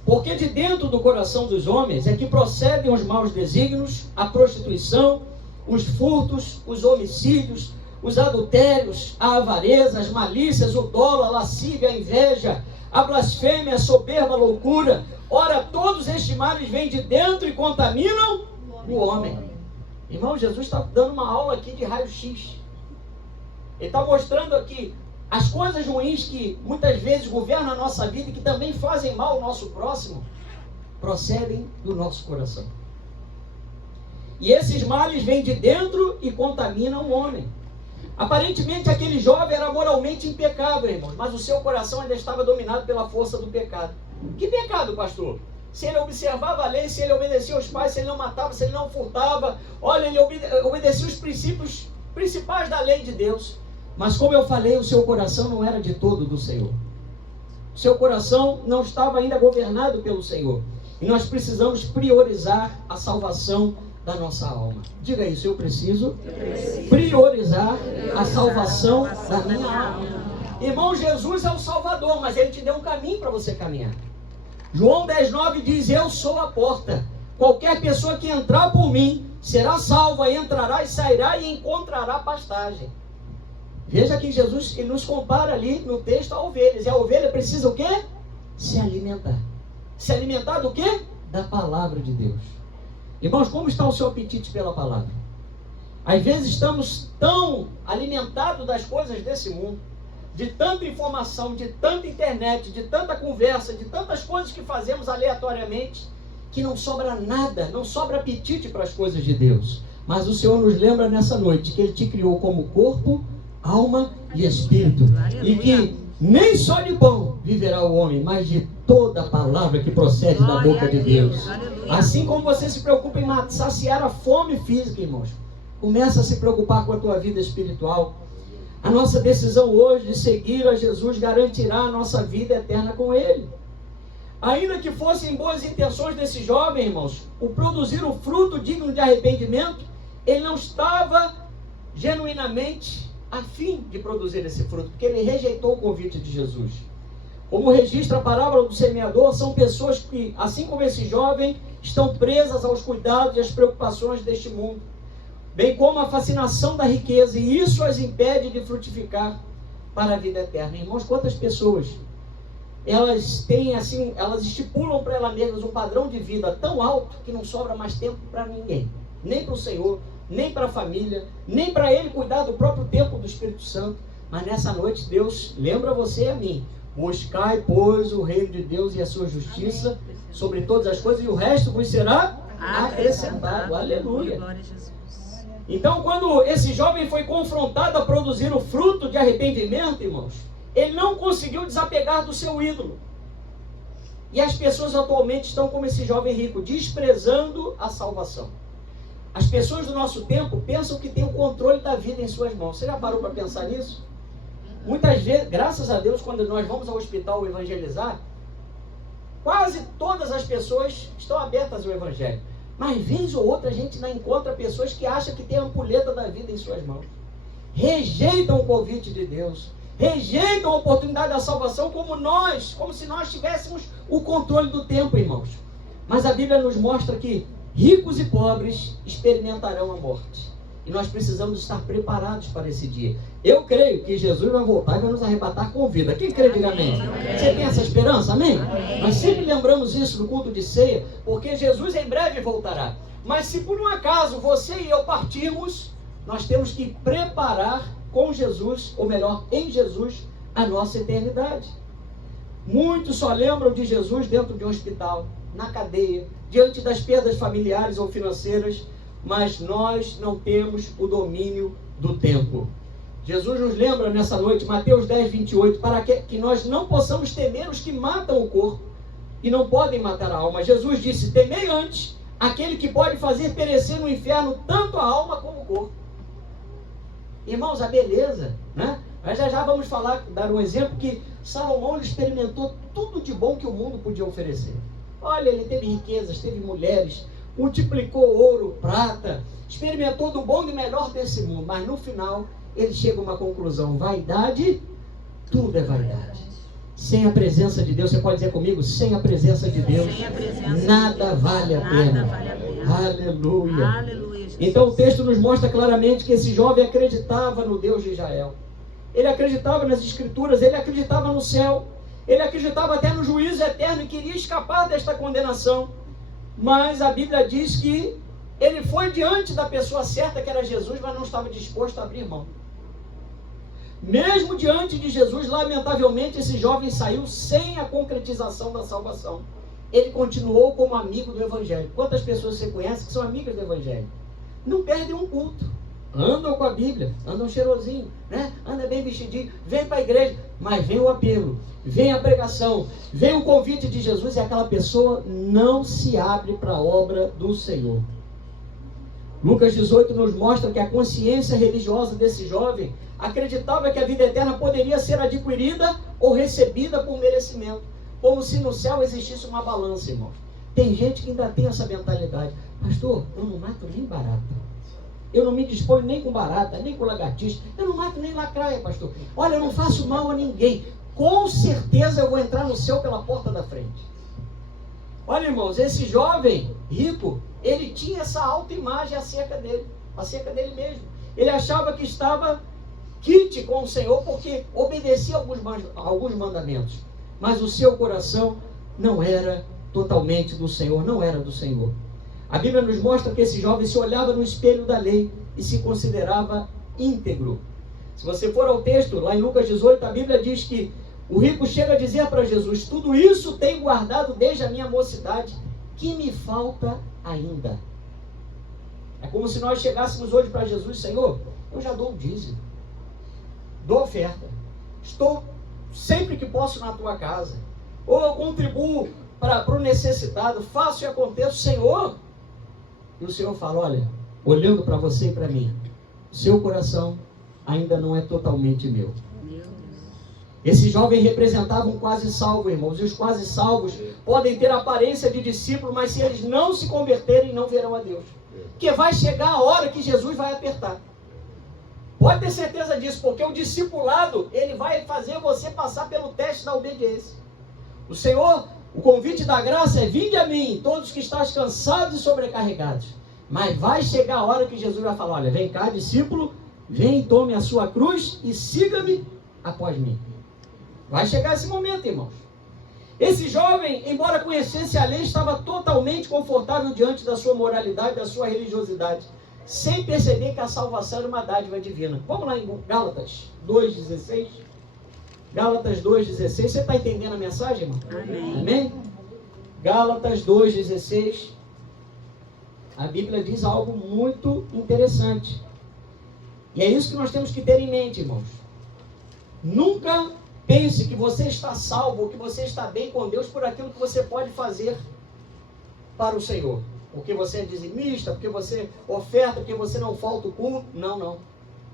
porque de dentro do coração dos homens é que procedem os maus desígnios, a prostituição, os furtos, os homicídios, os adultérios, a avareza, as malícias, o dolo, a lascívia, a inveja, a blasfêmia, a soberba, a loucura. Ora, todos estes males vêm de dentro e contaminam o homem. Irmão, Jesus está dando uma aula aqui de raio-x. Ele está mostrando aqui as coisas ruins que muitas vezes governam a nossa vida e que também fazem mal ao nosso próximo, procedem do nosso coração. E esses males vêm de dentro e contaminam o homem. Aparentemente aquele jovem era moralmente impecável, irmãos, mas o seu coração ainda estava dominado pela força do pecado. Que pecado, pastor? Se ele observava a lei, se ele obedecia aos pais, se ele não matava, se ele não furtava, olha, ele obedecia os princípios principais da lei de Deus. Mas como eu falei, o seu coração não era de todo do Senhor. O seu coração não estava ainda governado pelo Senhor. E nós precisamos priorizar a salvação da nossa alma. Diga isso, eu preciso priorizar a salvação da minha alma. Irmão, Jesus é o Salvador, mas Ele te deu um caminho para você caminhar. João 10,9 diz: eu sou a porta. Qualquer pessoa que entrar por mim será salva, entrará e sairá e encontrará pastagem. Veja que Jesus ele nos compara ali no texto a ovelhas. E a ovelha precisa o quê? Se alimentar. Se alimentar do quê? Da palavra de Deus. Irmãos, como está o seu apetite pela palavra? Às vezes estamos tão alimentados das coisas desse mundo, de tanta informação, de tanta internet, de tanta conversa, de tantas coisas que fazemos aleatoriamente, que não sobra nada, não sobra apetite para as coisas de Deus. Mas o Senhor nos lembra nessa noite que Ele te criou como corpo, alma e espírito. E que nem só de pão viverá o homem, mas de toda palavra que procede da boca de Deus. Assim como você se preocupa em saciar a fome física, irmãos, começa a se preocupar com a tua vida espiritual. A nossa decisão hoje de seguir a Jesus garantirá a nossa vida eterna com Ele. Ainda que fossem boas intenções desse jovem, irmãos, o produzir o fruto digno de arrependimento, ele não estava genuinamente a fim de produzir esse fruto, porque ele rejeitou o convite de Jesus. Como registra a parábola do semeador, são pessoas que, assim como esse jovem, estão presas aos cuidados e às preocupações deste mundo, bem como a fascinação da riqueza, e isso as impede de frutificar para a vida eterna. Irmãos, quantas pessoas elas têm assim, elas estipulam para elas mesmas um padrão de vida tão alto que não sobra mais tempo para ninguém, nem para o Senhor, nem para a família, nem para Ele cuidar do próprio templo do Espírito Santo. Mas nessa noite Deus lembra você e a mim: buscai, pois, o reino de Deus e a sua justiça sobre todas as coisas, e o resto vos será acrescentado. Aleluia. Glória a Jesus. Então, quando esse jovem foi confrontado a produzir o fruto de arrependimento, irmãos, ele não conseguiu desapegar do seu ídolo. E as pessoas atualmente estão como esse jovem rico, desprezando a salvação. As pessoas do nosso tempo pensam que tem o controle da vida em suas mãos. Você já parou para pensar nisso? Muitas vezes, graças a Deus, quando nós vamos ao hospital evangelizar, quase todas as pessoas estão abertas ao evangelho. Mas vez ou outra a gente ainda encontra pessoas que acham que tem a ampulheta da vida em suas mãos. Rejeitam o convite de Deus. Rejeitam a oportunidade da salvação como se nós tivéssemos o controle do tempo, irmãos. Mas a Bíblia nos mostra que ricos e pobres experimentarão a morte. E nós precisamos estar preparados para esse dia. Eu creio que Jesus vai voltar e vai nos arrebatar com vida. Quem crê, diga amém. Você tem essa esperança? Amém? Nós sempre lembramos isso no culto de ceia, porque Jesus em breve voltará. Mas se por um acaso você e eu partirmos, nós temos que preparar com Jesus, ou melhor, em Jesus, a nossa eternidade. Muitos só lembram de Jesus dentro de um hospital, na cadeia, diante das perdas familiares ou financeiras, mas nós não temos o domínio do tempo. Jesus nos lembra nessa noite, Mateus 10, 28, para que nós não possamos temer os que matam o corpo e não podem matar a alma. Jesus disse: temei antes aquele que pode fazer perecer no inferno tanto a alma como o corpo. Irmãos, a beleza, né? Mas já vamos dar um exemplo que Salomão experimentou tudo de bom que o mundo podia oferecer. Olha, ele teve riquezas, teve mulheres, multiplicou ouro, prata, experimentou do bom e do melhor desse mundo, mas no final ele chega a uma conclusão: vaidade, tudo é vaidade. Sem a presença de Deus, você pode dizer comigo: sem a presença de Deus, nada vale a pena. Aleluia. Aleluia. Então o texto nos mostra claramente que esse jovem acreditava no Deus de Israel. Ele acreditava nas Escrituras, ele acreditava no céu, ele acreditava até no juízo eterno e queria escapar desta condenação. Mas a Bíblia diz que ele foi diante da pessoa certa, que era Jesus, mas não estava disposto a abrir mão. Mesmo diante de Jesus, lamentavelmente, esse jovem saiu sem a concretização da salvação. Ele continuou como amigo do Evangelho. Quantas pessoas você conhece que são amigas do Evangelho? Não perdem um culto. Andam com a Bíblia, andam cheirosinho, né? Anda bem vestidinho, vem para a igreja, mas vem o apelo, vem a pregação, vem o convite de Jesus e aquela pessoa não se abre para a obra do Senhor. Lucas 18 nos mostra que a consciência religiosa desse jovem acreditava que a vida eterna poderia ser adquirida ou recebida por merecimento, como se no céu existisse uma balança, irmão. Tem gente que ainda tem essa mentalidade: pastor, eu não mato nem barata, eu não me disponho nem com barata, nem com lagartixa, eu não mato nem lacraia, pastor. Olha, eu não faço mal a ninguém, com certeza eu vou entrar no céu pela porta da frente. Olha, irmãos, esse jovem rico, ele tinha essa autoimagem acerca dele mesmo. Ele achava que estava quite com o Senhor porque obedecia alguns mandamentos, mas o seu coração não era totalmente do Senhor, não era do Senhor. A Bíblia nos mostra que esse jovem se olhava no espelho da lei e se considerava íntegro. Se você for ao texto, lá em Lucas 18, a Bíblia diz que o rico chega a dizer para Jesus: tudo isso tenho guardado desde a minha mocidade, que me falta ainda? É como se nós chegássemos hoje para Jesus: Senhor, eu já dou o dízimo, dou oferta, estou sempre que posso na tua casa, ou eu contribuo para o necessitado, faço e aconteço, Senhor. E o Senhor fala: olha, olhando para você e para mim, o seu coração ainda não é totalmente meu. Esse jovem representava um quase salvo, irmãos, e os quase salvos podem ter a aparência de discípulo, mas se eles não se converterem, não verão a Deus. Porque vai chegar a hora que Jesus vai apertar. Pode ter certeza disso, porque o discipulado, ele vai fazer você passar pelo teste da obediência. O Senhor, o convite da graça é: vinde a mim, todos que estáis cansados e sobrecarregados. Mas vai chegar a hora que Jesus vai falar: olha, vem cá, discípulo, vem, tome a sua cruz e siga-me após mim. Vai chegar esse momento, irmãos. Esse jovem, embora conhecesse a lei, estava totalmente confortável diante da sua moralidade, da sua religiosidade, sem perceber que a salvação era uma dádiva divina. Vamos lá em Gálatas 2,16. Gálatas 2,16. Você está entendendo a mensagem, irmão? Amém. Amém? Gálatas 2,16. A Bíblia diz algo muito interessante. E é isso que nós temos que ter em mente, irmãos. Nunca pense que você está salvo, ou que você está bem com Deus por aquilo que você pode fazer para o Senhor. Porque você é dizimista, porque você oferta, porque você não falta o culto. Não, não.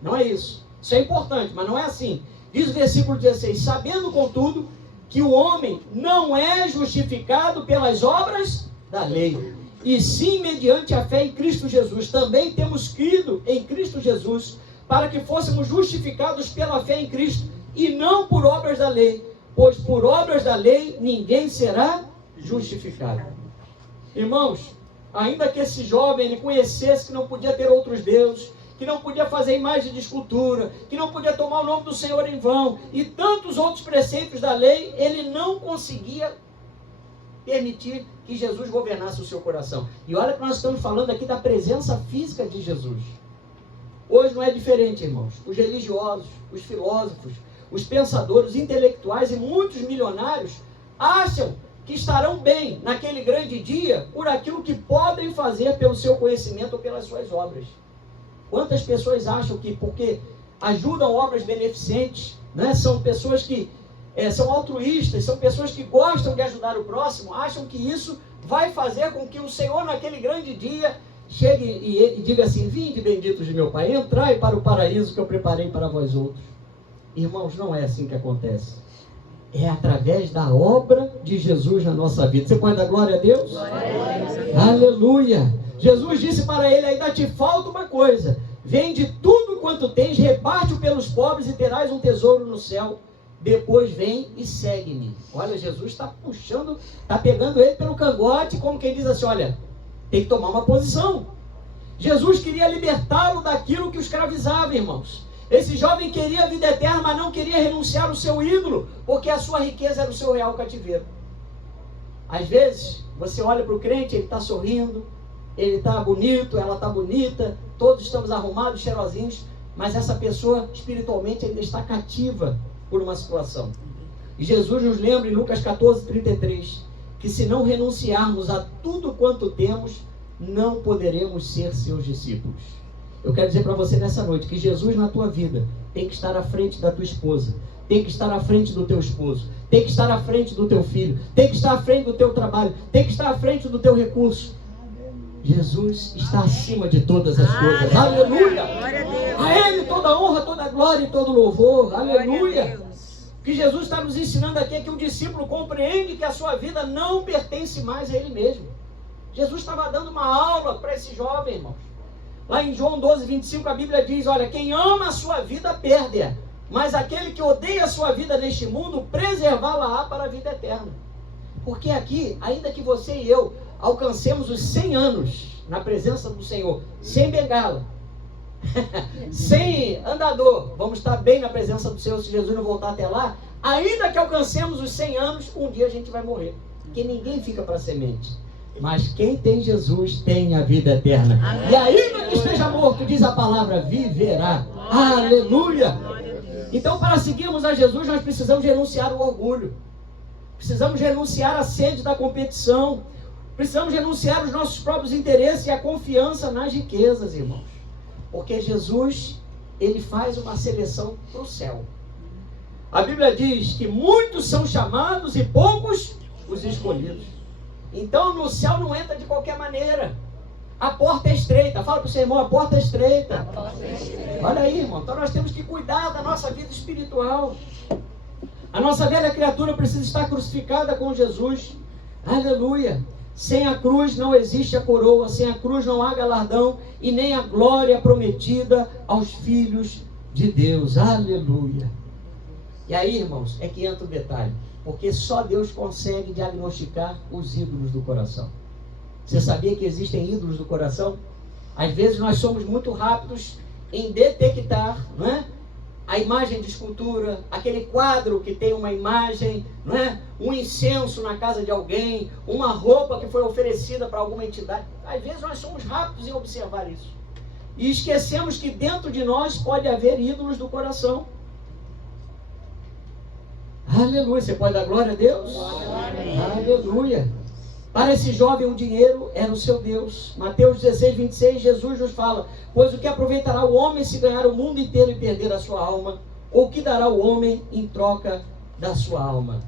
Não é isso. Isso é importante, mas não é assim. Diz o versículo 16: sabendo, contudo, que o homem não é justificado pelas obras da lei, e sim mediante a fé em Cristo Jesus. Também temos crido em Cristo Jesus, para que fôssemos justificados pela fé em Cristo, e não por obras da lei, pois por obras da lei ninguém será justificado. Irmãos, ainda que esse jovem ele conhecesse que não podia ter outros deuses, que não podia fazer imagem de escultura, que não podia tomar o nome do Senhor em vão, e tantos outros preceitos da lei, ele não conseguia permitir que Jesus governasse o seu coração. E olha que nós estamos falando aqui da presença física de Jesus. Hoje não é diferente, irmãos. Os religiosos, os filósofos, os pensadores, os intelectuais e muitos milionários acham que estarão bem naquele grande dia por aquilo que podem fazer pelo seu conhecimento ou pelas suas obras. Quantas pessoas acham que porque ajudam obras beneficentes, né, são pessoas que são altruístas, são pessoas que gostam de ajudar o próximo, acham que isso vai fazer com que o Senhor naquele grande dia chegue e diga assim: vinde, benditos de meu Pai, entrai para o paraíso que eu preparei para vós outros. Irmãos, não é assim que acontece. É através da obra de Jesus na nossa vida. Você pode dar glória a Deus? Glória a Deus. Aleluia! Jesus disse para ele: ainda te falta uma coisa. Vende tudo quanto tens, reparte-o pelos pobres e terás um tesouro no céu. Depois vem e segue-me. Olha, Jesus está puxando, está pegando ele pelo cangote, como quem diz assim: olha, tem que tomar uma posição. Jesus queria libertá-lo daquilo que o escravizava, irmãos. Esse jovem queria a vida eterna, mas não queria renunciar ao seu ídolo, porque a sua riqueza era o seu real cativeiro. Às vezes, você olha para o crente, ele está sorrindo, ele está bonito, ela está bonita, todos estamos arrumados, cheirosinhos, mas essa pessoa espiritualmente ainda está cativa por uma situação. E Jesus nos lembra em Lucas 14:33, que se não renunciarmos a tudo quanto temos, não poderemos ser seus discípulos. Eu quero dizer para você nessa noite que Jesus na tua vida tem que estar à frente da tua esposa, tem que estar à frente do teu esposo, tem que estar à frente do teu filho, tem que estar à frente do teu trabalho, tem que estar à frente do teu recurso. Jesus está acima de todas as coisas. Aleluia! A Ele toda honra, toda glória e todo louvor. Aleluia! O que Jesus está nos ensinando aqui é que o discípulo compreende que a sua vida não pertence mais a ele mesmo. Jesus estava dando uma aula para esse jovem, irmãos. Lá em João 12:25 a Bíblia diz: olha, quem ama a sua vida perde-a, mas aquele que odeia a sua vida neste mundo, preservá-la-á para a vida eterna. Porque aqui, ainda que você e eu alcancemos os 100 anos na presença do Senhor, sem bengala, sem andador, vamos estar bem na presença do Senhor se Jesus não voltar até lá. Ainda que alcancemos os 100 anos, um dia a gente vai morrer, porque ninguém fica para semente. Mas quem tem Jesus tem a vida eterna. Amém. E ainda que esteja morto, diz a palavra, viverá. Aleluia! Então, para seguirmos a Jesus, nós precisamos renunciar ao orgulho. Precisamos renunciar à sede da competição. Precisamos renunciar os nossos próprios interesses e a confiança nas riquezas, irmãos. Porque Jesus, ele faz uma seleção para o céu. A Bíblia diz que muitos são chamados e poucos os escolhidos. Então no céu não entra de qualquer maneira. A porta é estreita. Fala para o seu irmão, a porta é estreita. Olha aí, irmão. Então nós temos que cuidar da nossa vida espiritual. A nossa velha criatura precisa estar crucificada com Jesus. Aleluia. Sem a cruz não existe a coroa. Sem a cruz não há galardão. E nem a glória prometida aos filhos de Deus. Aleluia. E aí, irmãos, é que entra o detalhe. Porque só Deus consegue diagnosticar os ídolos do coração. Você sabia que existem ídolos do coração? Às vezes nós somos muito rápidos em detectar, não é? A imagem de escultura, aquele quadro que tem uma imagem, não é? Um incenso na casa de alguém, uma roupa que foi oferecida para alguma entidade. Às vezes nós somos rápidos em observar isso. E esquecemos que dentro de nós pode haver ídolos do coração. Aleluia. Você pode dar glória a Deus? Amém. Aleluia. Para esse jovem o dinheiro era o seu Deus. Mateus 16, 26, Jesus nos fala: pois o que aproveitará o homem se ganhar o mundo inteiro e perder a sua alma? Ou o que dará o homem em troca da sua alma?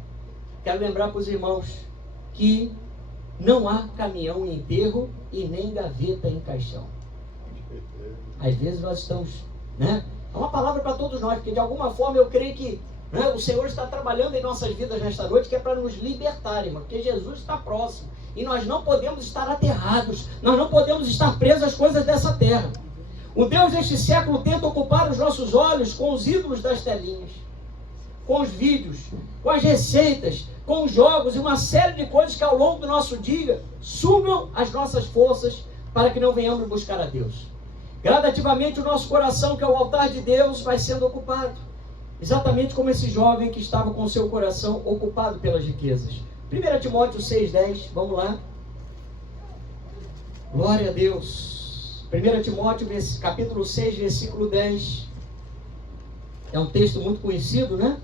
Quero lembrar para os irmãos que não há caminhão em enterro e nem gaveta em caixão. Às vezes nós estamos, né? É uma palavra para todos nós, porque de alguma forma eu creio que, né, o Senhor está trabalhando em nossas vidas nesta noite, que é para nos libertar, irmão, porque Jesus está próximo. E nós não podemos estar aterrados, nós não podemos estar presos às coisas dessa terra. O Deus deste século tenta ocupar os nossos olhos com os ídolos das telinhas, com os vídeos, com as receitas, com os jogos e uma série de coisas que ao longo do nosso dia sugam as nossas forças para que não venhamos buscar a Deus. Gradativamente o nosso coração, que é o altar de Deus, vai sendo ocupado. Exatamente como esse jovem que estava com o seu coração ocupado pelas riquezas. 1 Timóteo 6,10, vamos lá. Glória a Deus. 1 Timóteo capítulo 6, versículo 10. É um texto muito conhecido, né?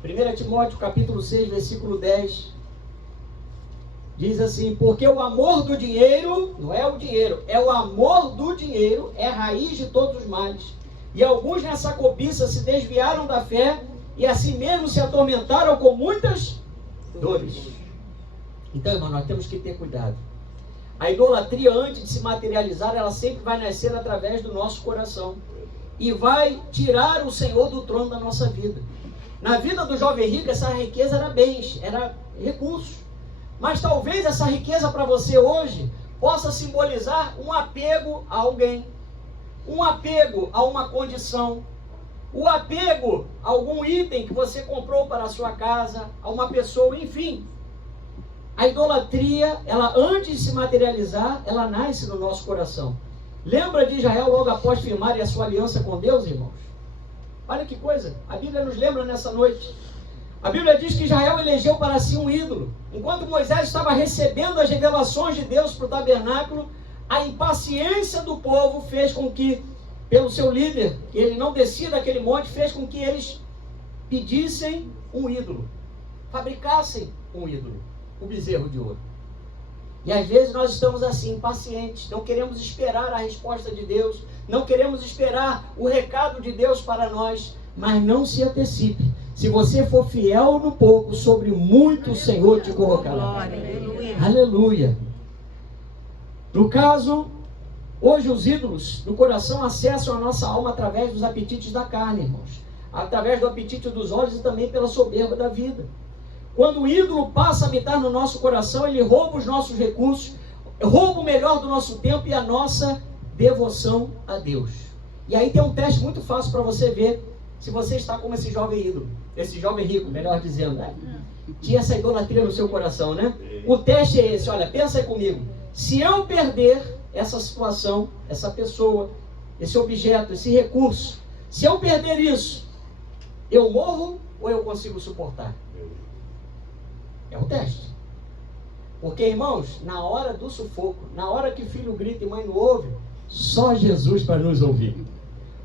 Primeira Timóteo capítulo 6, versículo 10. Diz assim: porque o amor do dinheiro, não é o dinheiro, é o amor do dinheiro, é a raiz de todos os males. E alguns nessa cobiça se desviaram da fé e assim mesmo se atormentaram com muitas dores. Então, irmão, nós temos que ter cuidado. A idolatria, antes de se materializar, ela sempre vai nascer através do nosso coração e vai tirar o Senhor do trono da nossa vida. Na vida do jovem rico, essa riqueza era bens, era recursos. Mas talvez essa riqueza para você hoje possa simbolizar um apego a alguém, um apego a uma condição, o apego a algum item que você comprou para a sua casa, a uma pessoa, enfim. A idolatria, ela antes de se materializar, ela nasce no nosso coração. Lembra de Israel logo após firmar a sua aliança com Deus, irmãos? Olha que coisa, a Bíblia nos lembra nessa noite. A Bíblia diz que Israel elegeu para si um ídolo. Enquanto Moisés estava recebendo as revelações de Deus para o tabernáculo, a impaciência do povo fez com que, pelo seu líder, que ele não descia daquele monte, fez com que eles pedissem um ídolo, fabricassem um ídolo, o bezerro de ouro. E às vezes nós estamos assim, impacientes, não queremos esperar a resposta de Deus, não queremos esperar o recado de Deus para nós, mas não se antecipe. Se você for fiel no pouco, sobre muito o Senhor te colocará. Aleluia. Aleluia. No caso, hoje os ídolos do coração acessam a nossa alma através dos apetites da carne, irmãos. Através do apetite dos olhos e também pela soberba da vida. Quando o ídolo passa a habitar no nosso coração, ele rouba os nossos recursos, rouba o melhor do nosso tempo e a nossa devoção a Deus. E aí tem um teste muito fácil para você ver se você está como esse jovem ídolo, esse jovem rico, melhor dizendo, né? Tinha essa idolatria no seu coração, né? O teste é esse, olha, pensa aí comigo. Se eu perder essa situação, essa pessoa, esse objeto, esse recurso, se eu perder isso, eu morro ou eu consigo suportar? É o teste. Porque, irmãos, na hora do sufoco, na hora que filho grita e mãe não ouve, só Jesus para nos ouvir.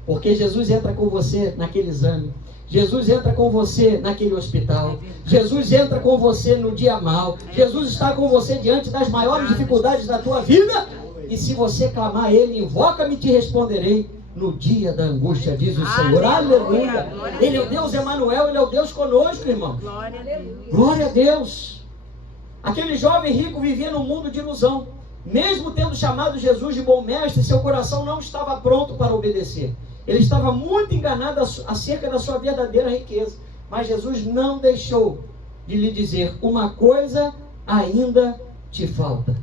Porque Jesus entra com você naquele exame. Jesus entra com você naquele hospital. Jesus entra com você no dia mal. Jesus está com você diante das maiores dificuldades da tua vida. E se você clamar a Ele, invoca-me e te responderei no dia da angústia, diz o Senhor. Aleluia. Ele é o Deus Emanuel, Ele é o Deus conosco, irmão. Glória a Deus. Aquele jovem rico vivia num mundo de ilusão. Mesmo tendo chamado Jesus de bom mestre, seu coração não estava pronto para obedecer. Ele estava muito enganado acerca da sua verdadeira riqueza. Mas Jesus não deixou de lhe dizer: uma coisa ainda te falta.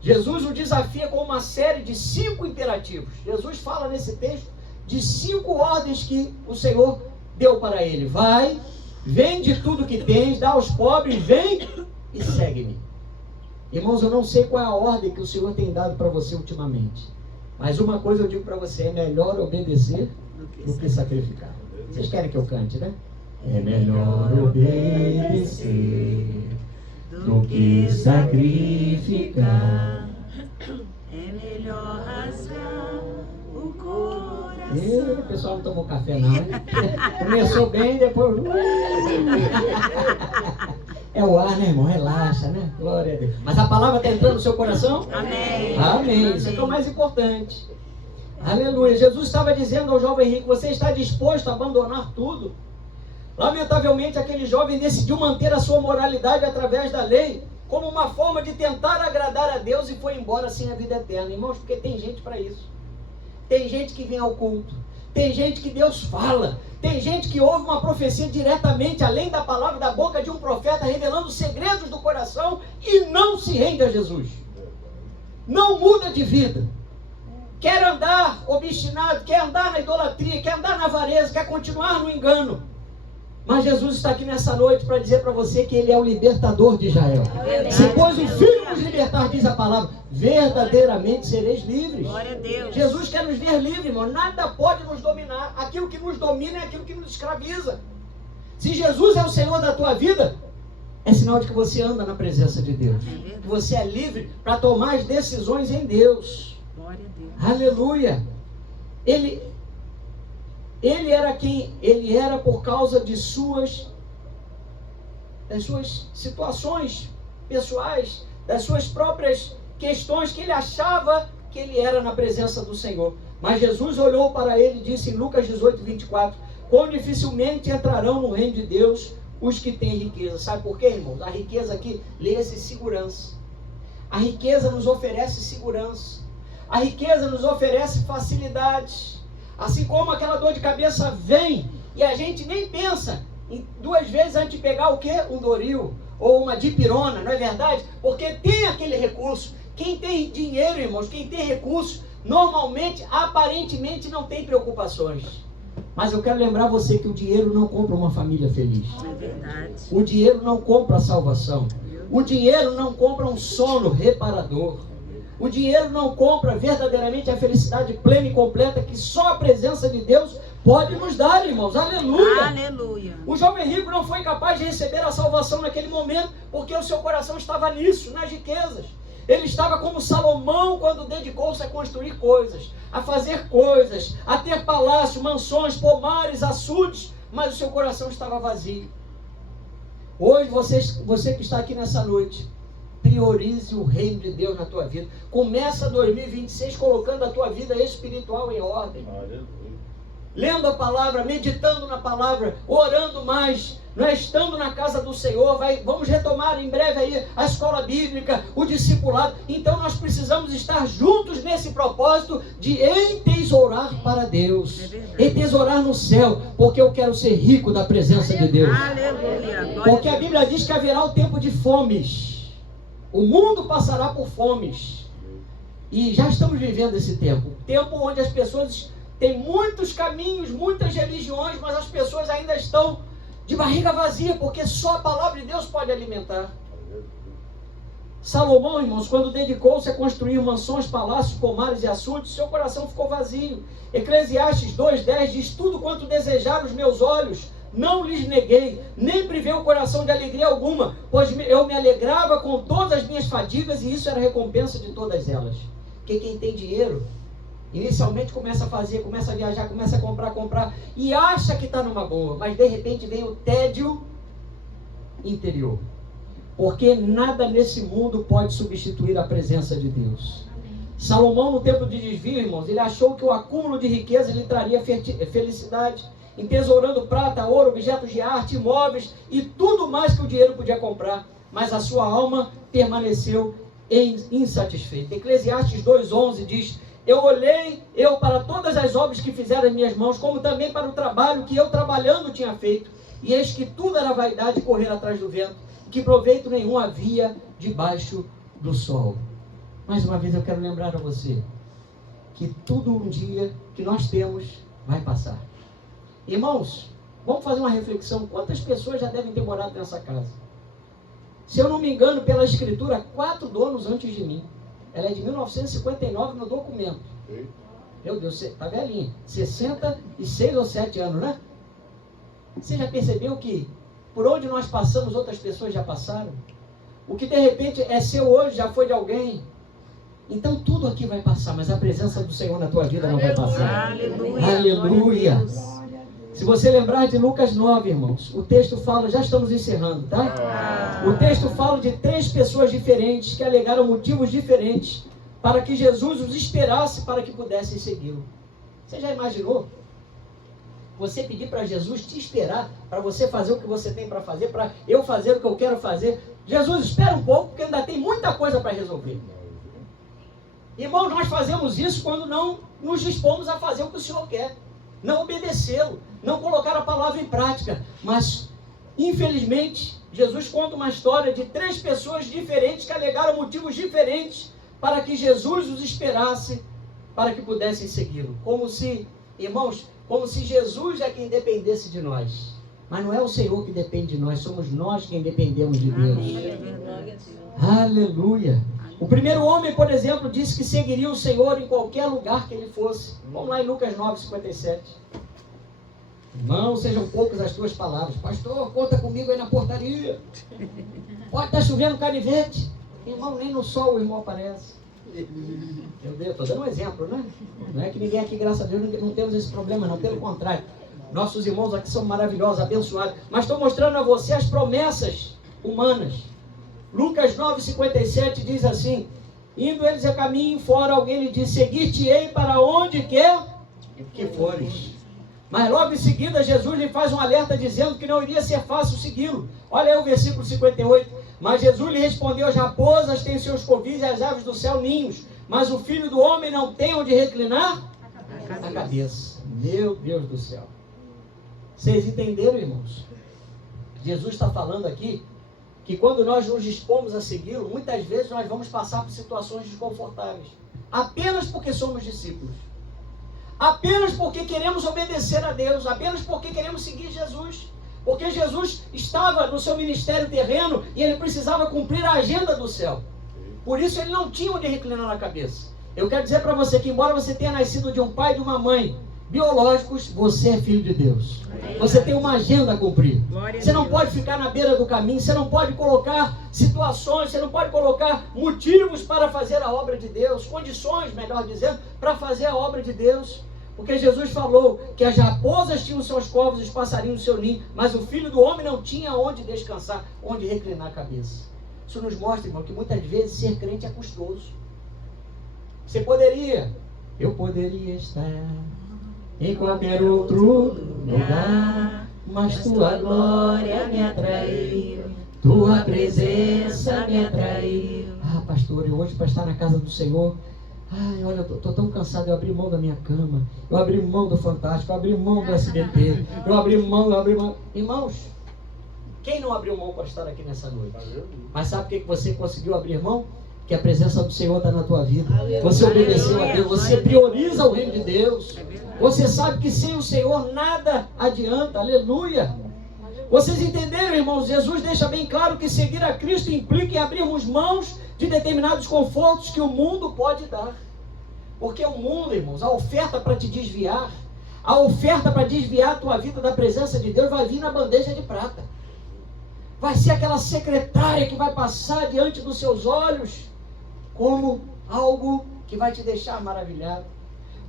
Jesus o desafia com uma série de 5 imperativos. Jesus fala nesse texto de 5 ordens que o Senhor deu para ele. Vai, vende tudo que tens, dá aos pobres, vem e segue-me. Irmãos, eu não sei qual é a ordem que o Senhor tem dado para você ultimamente. Mas uma coisa eu digo para você: é melhor obedecer do que sacrificar. Vocês querem que eu cante, né? É melhor obedecer do que sacrificar. É melhor rasgar o coração. O pessoal não tomou café não, né? Começou bem, depois... É o ar, né, irmão? Relaxa, né? Glória a Deus. Mas a palavra está entrando no seu coração? Amém. Amém. Isso é que é o mais importante. Aleluia. Jesus estava dizendo ao jovem rico: você está disposto a abandonar tudo? Lamentavelmente, aquele jovem decidiu manter a sua moralidade através da lei, como uma forma de tentar agradar a Deus, e foi embora sem a vida eterna. Irmãos, porque tem gente para isso. Tem gente que vem ao culto. Tem gente que Deus fala. Tem gente que ouve uma profecia diretamente, além da palavra da boca de um profeta, revelando os segredos do coração, e não se rende a Jesus. Não muda de vida. Quer andar obstinado, quer andar na idolatria, quer andar na avareza, quer continuar no engano. Mas Jesus está aqui nessa noite para dizer para você que Ele é o libertador de Israel. Se pois o Filho nos libertar, diz a palavra, verdadeiramente sereis livres. Glória a Deus. Jesus quer nos ver livres, irmão. Nada pode nos dominar. Aquilo que nos domina é aquilo que nos escraviza. Se Jesus é o Senhor da tua vida, é sinal de que você anda na presença de Deus. Você é livre para tomar as decisões em Deus. Glória a Deus. Aleluia. Ele era quem ele era por causa das suas situações pessoais, das suas próprias questões, que ele achava que ele era na presença do Senhor. Mas Jesus olhou para ele e disse em Lucas 18, 24: quão dificilmente entrarão no reino de Deus os que têm riqueza. Sabe por quê, irmãos? A riqueza aqui, leia-se segurança. A riqueza nos oferece segurança. A riqueza nos oferece facilidades. Assim como aquela dor de cabeça vem e a gente nem pensa em 2 vezes antes de pegar o quê? Um Doril ou uma dipirona, não é verdade? Porque tem aquele recurso. Quem tem dinheiro, irmãos, quem tem recurso, normalmente, aparentemente, não tem preocupações. Mas eu quero lembrar você que o dinheiro não compra uma família feliz. É verdade. O dinheiro não compra a salvação. O dinheiro não compra um sono reparador. O dinheiro não compra verdadeiramente a felicidade plena e completa que só a presença de Deus pode nos dar, irmãos. Aleluia! Aleluia. O jovem rico não foi capaz de receber a salvação naquele momento, porque o seu coração estava nisso, nas riquezas. Ele estava como Salomão quando dedicou-se a construir coisas, a fazer coisas, a ter palácios, mansões, pomares, açudes, mas o seu coração estava vazio. Hoje, você que está aqui nessa noite, priorize o reino de Deus na tua vida. Começa 2026 colocando a tua vida espiritual em ordem. Lendo a palavra, meditando na palavra, orando mais, estando na casa do Senhor. Vamos retomar em breve aí a escola bíblica, o discipulado. Então nós precisamos estar juntos nesse propósito de entesourar para Deus, entesourar no céu, porque eu quero ser rico da presença de Deus. Aleluia. Porque a Bíblia diz que haverá o tempo de fomes. O mundo passará por fomes. E já estamos vivendo esse tempo. Tempo onde as pessoas têm muitos caminhos, muitas religiões, mas as pessoas ainda estão de barriga vazia, porque só a palavra de Deus pode alimentar. Salomão, irmãos, quando dedicou-se a construir mansões, palácios, pomares e açudes, seu coração ficou vazio. Eclesiastes 2:10 diz: tudo quanto desejaram os meus olhos, não lhes neguei, nem privei o coração de alegria alguma, pois eu me alegrava com todas as minhas fadigas, e isso era a recompensa de todas elas. Porque quem tem dinheiro Inicialmente começa a fazer, começa a viajar, começa a comprar, e acha que está numa boa, mas de repente vem o tédio interior. Porque nada nesse mundo pode substituir a presença de Deus. Salomão, no tempo de desvio, irmãos, ele achou que o acúmulo de riqueza lhe traria felicidade, entesourando prata, ouro, objetos de arte, imóveis e tudo mais que o dinheiro podia comprar. Mas a sua alma permaneceu insatisfeita. Eclesiastes 2:11 diz: eu olhei para todas as obras que fizeram as minhas mãos, como também para o trabalho que eu trabalhando tinha feito, e eis que tudo era vaidade e correr atrás do vento, que proveito nenhum havia debaixo do sol. Mais uma vez eu quero lembrar a você que tudo um dia que nós temos vai passar. Irmãos, vamos fazer uma reflexão. Quantas pessoas já devem ter morado nessa casa? Se eu não me engano, pela escritura, 4 donos antes de mim. Ela é de 1959 no documento. Meu Deus, você está velhinha. 66 ou 7 anos, né? Você já percebeu que por onde nós passamos, outras pessoas já passaram? O que de repente é seu hoje, já foi de alguém. Então tudo aqui vai passar, mas a presença do Senhor na tua vida não vai passar. Aleluia. Aleluia. Se você lembrar de Lucas 9, irmãos, o texto fala, já estamos encerrando, tá? O texto fala de 3 pessoas diferentes que alegaram motivos diferentes para que Jesus os esperasse para que pudessem segui-lo. Você já imaginou? Você pedir para Jesus te esperar, para você fazer o que você tem para fazer, para eu fazer o que eu quero fazer. Jesus, espera um pouco, porque ainda tem muita coisa para resolver. Irmãos, nós fazemos isso quando não nos dispomos a fazer o que o Senhor quer. Não obedecê-lo, não colocar a palavra em prática. Mas, infelizmente, Jesus conta uma história de 3 pessoas diferentes que alegaram motivos diferentes para que Jesus os esperasse, para que pudessem segui-lo. Como se, irmãos, como se Jesus é quem dependesse de nós. Mas não é o Senhor que depende de nós, somos nós quem dependemos de Deus. Amém. Aleluia. O primeiro homem, por exemplo, disse que seguiria o Senhor em qualquer lugar que ele fosse. Vamos lá em Lucas 9:57. Irmão, sejam poucas as tuas palavras. Pastor, conta comigo aí na portaria. Pode estar chovendo canivete. Irmão, nem no sol o irmão aparece. Meu Deus, estou dando um exemplo, né? Não é que ninguém aqui, graças a Deus, não temos esse problema, não. Pelo contrário. Nossos irmãos aqui são maravilhosos, abençoados. Mas estou mostrando a você as promessas humanas. Lucas 9:57 diz assim: indo eles a caminho fora, alguém lhe disse: seguir-te-ei para onde quer que fores. Mas logo em seguida Jesus lhe faz um alerta dizendo que não iria ser fácil segui-lo. Olha aí o versículo 58. Mas Jesus lhe respondeu: as raposas têm seus covis e as aves do céu ninhos, mas o Filho do Homem não tem onde reclinar a cabeça. Meu Deus do céu. Vocês entenderam, irmãos? Jesus está falando aqui que quando nós nos dispomos a segui-lo, muitas vezes nós vamos passar por situações desconfortáveis. Apenas porque somos discípulos. Apenas porque queremos obedecer a Deus. Apenas porque queremos seguir Jesus. Porque Jesus estava no seu ministério terreno e ele precisava cumprir a agenda do céu. Por isso ele não tinha onde reclinar a cabeça. Eu quero dizer para você que embora você tenha nascido de um pai e de uma mãe biológicos, você é filho de Deus. Você tem uma agenda a cumprir. Você não pode ficar na beira do caminho, você não pode colocar situações, você não pode colocar motivos para fazer a obra de Deus, condições, melhor dizendo, para fazer a obra de Deus. Porque Jesus falou que as raposas tinham seus covos e os passarinhos o seu ninho, mas o Filho do Homem não tinha onde descansar, onde reclinar a cabeça. Isso nos mostra, irmão, que muitas vezes ser crente é custoso. Eu poderia estar em qualquer outro lugar, mas tua glória me atraiu, tua presença me atraiu. Ah, pastor, eu hoje para estar na casa do Senhor, ai, olha, eu estou tão cansado, eu abri mão da minha cama, eu abri mão do Fantástico, eu abri mão do SBT, eu abri mão. Irmãos, quem não abriu mão para estar aqui nessa noite? Mas sabe por que você conseguiu abrir mão? Que a presença do Senhor está na tua vida. Você obedeceu a Deus, você prioriza o reino de Deus. Você sabe que sem o Senhor nada adianta. Aleluia. Vocês entenderam, irmãos? Jesus deixa bem claro que seguir a Cristo implica em abrirmos mãos de determinados confortos que o mundo pode dar. Porque o mundo, irmãos, a oferta para te desviar, a oferta para desviar a tua vida da presença de Deus vai vir na bandeja de prata. Vai ser aquela secretária que vai passar diante dos seus olhos como algo que vai te deixar maravilhado.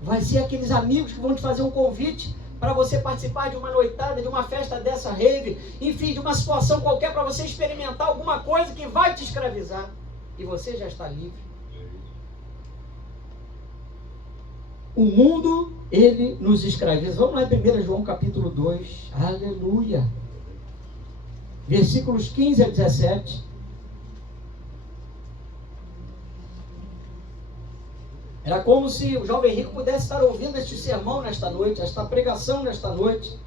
Vai ser aqueles amigos que vão te fazer um convite para você participar de uma noitada, de uma festa dessa rave, enfim, de uma situação qualquer para você experimentar alguma coisa que vai te escravizar. E você já está livre. O mundo, ele nos escraviza. Vamos lá em 1 João capítulo 2. Aleluia. Versículos 15 a 17. Era como se o jovem rico pudesse estar ouvindo este sermão nesta noite, esta pregação nesta noite,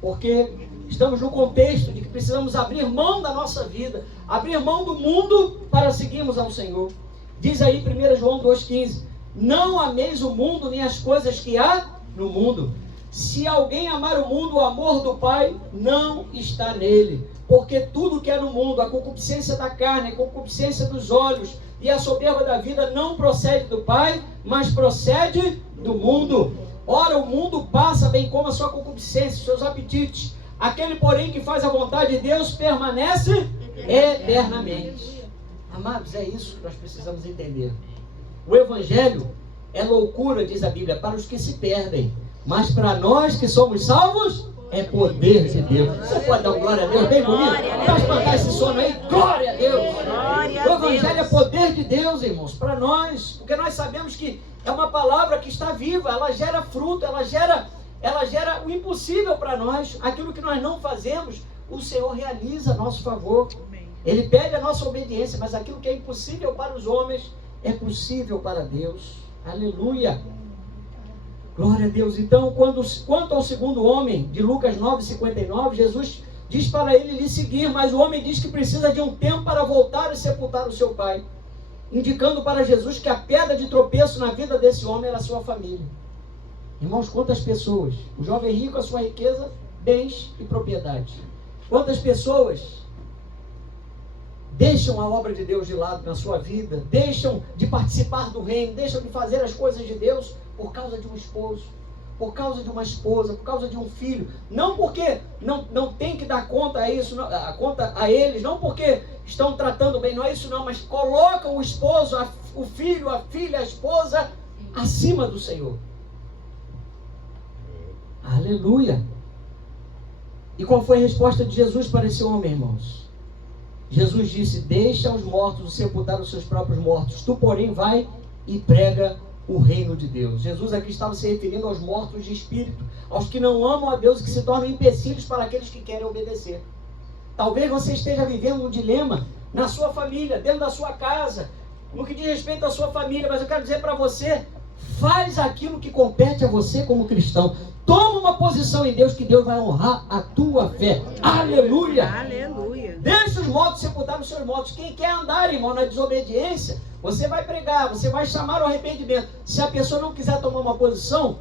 porque estamos no contexto de que precisamos abrir mão da nossa vida, abrir mão do mundo para seguirmos ao Senhor. Diz aí 1 João 2,15: não ameis o mundo nem as coisas que há no mundo. Se alguém amar o mundo, o amor do Pai não está nele. Porque tudo que é no mundo, a concupiscência da carne, a concupiscência dos olhos e a soberba da vida não procede do Pai, mas procede do mundo. Ora, o mundo passa, bem como a sua concupiscência, seus apetites. Aquele, porém, que faz a vontade de Deus permanece eternamente. Amados, é isso que nós precisamos entender. O Evangelho é loucura, diz a Bíblia, para os que se perdem. Mas para nós que somos salvos, é poder de Deus. Você pode dar glória a Deus bem bonito? Para espantar esse sono aí, glória a Deus. O Evangelho é poder de Deus, irmãos, para nós. Porque nós sabemos que é uma palavra que está viva, ela gera fruto, ela gera o impossível para nós. Aquilo que nós não fazemos, o Senhor realiza a nosso favor. Ele pede a nossa obediência, mas aquilo que é impossível para os homens, é possível para Deus. Aleluia. Glória a Deus. Então, quanto ao segundo homem, de Lucas 9,59, Jesus diz para ele lhe seguir, mas o homem diz que precisa de um tempo para voltar e sepultar o seu pai, indicando para Jesus que a pedra de tropeço na vida desse homem era a sua família. Irmãos, quantas pessoas? O jovem rico, a sua riqueza, bens e propriedade. Quantas pessoas deixam a obra de Deus de lado na sua vida, deixam de participar do reino, deixam de fazer as coisas de Deus por causa de um esposo, por causa de uma esposa, por causa de um filho. Não porque não tem que dar conta a isso, a conta a eles, não porque estão tratando bem, não é isso não, mas colocam o esposo, o filho, a filha, a esposa acima do Senhor. Aleluia. E qual foi a resposta de Jesus para esse homem, irmãos? Jesus disse: deixa os mortos sepultar os seus próprios mortos, tu porém vai e prega o reino de Deus. Jesus aqui estava se referindo aos mortos de espírito, aos que não amam a Deus e que se tornam empecilhos para aqueles que querem obedecer. Talvez você esteja vivendo um dilema na sua família, dentro da sua casa, no que diz respeito à sua família, mas eu quero dizer para você: faz aquilo que compete a você como cristão. Toma uma posição em Deus, que Deus vai honrar a tua fé. Aleluia! Aleluia! Deixa os mortos sepultar os seus mortos. Quem quer andar, irmão, na desobediência, você vai pregar, você vai chamar o arrependimento. Se a pessoa não quiser tomar uma posição,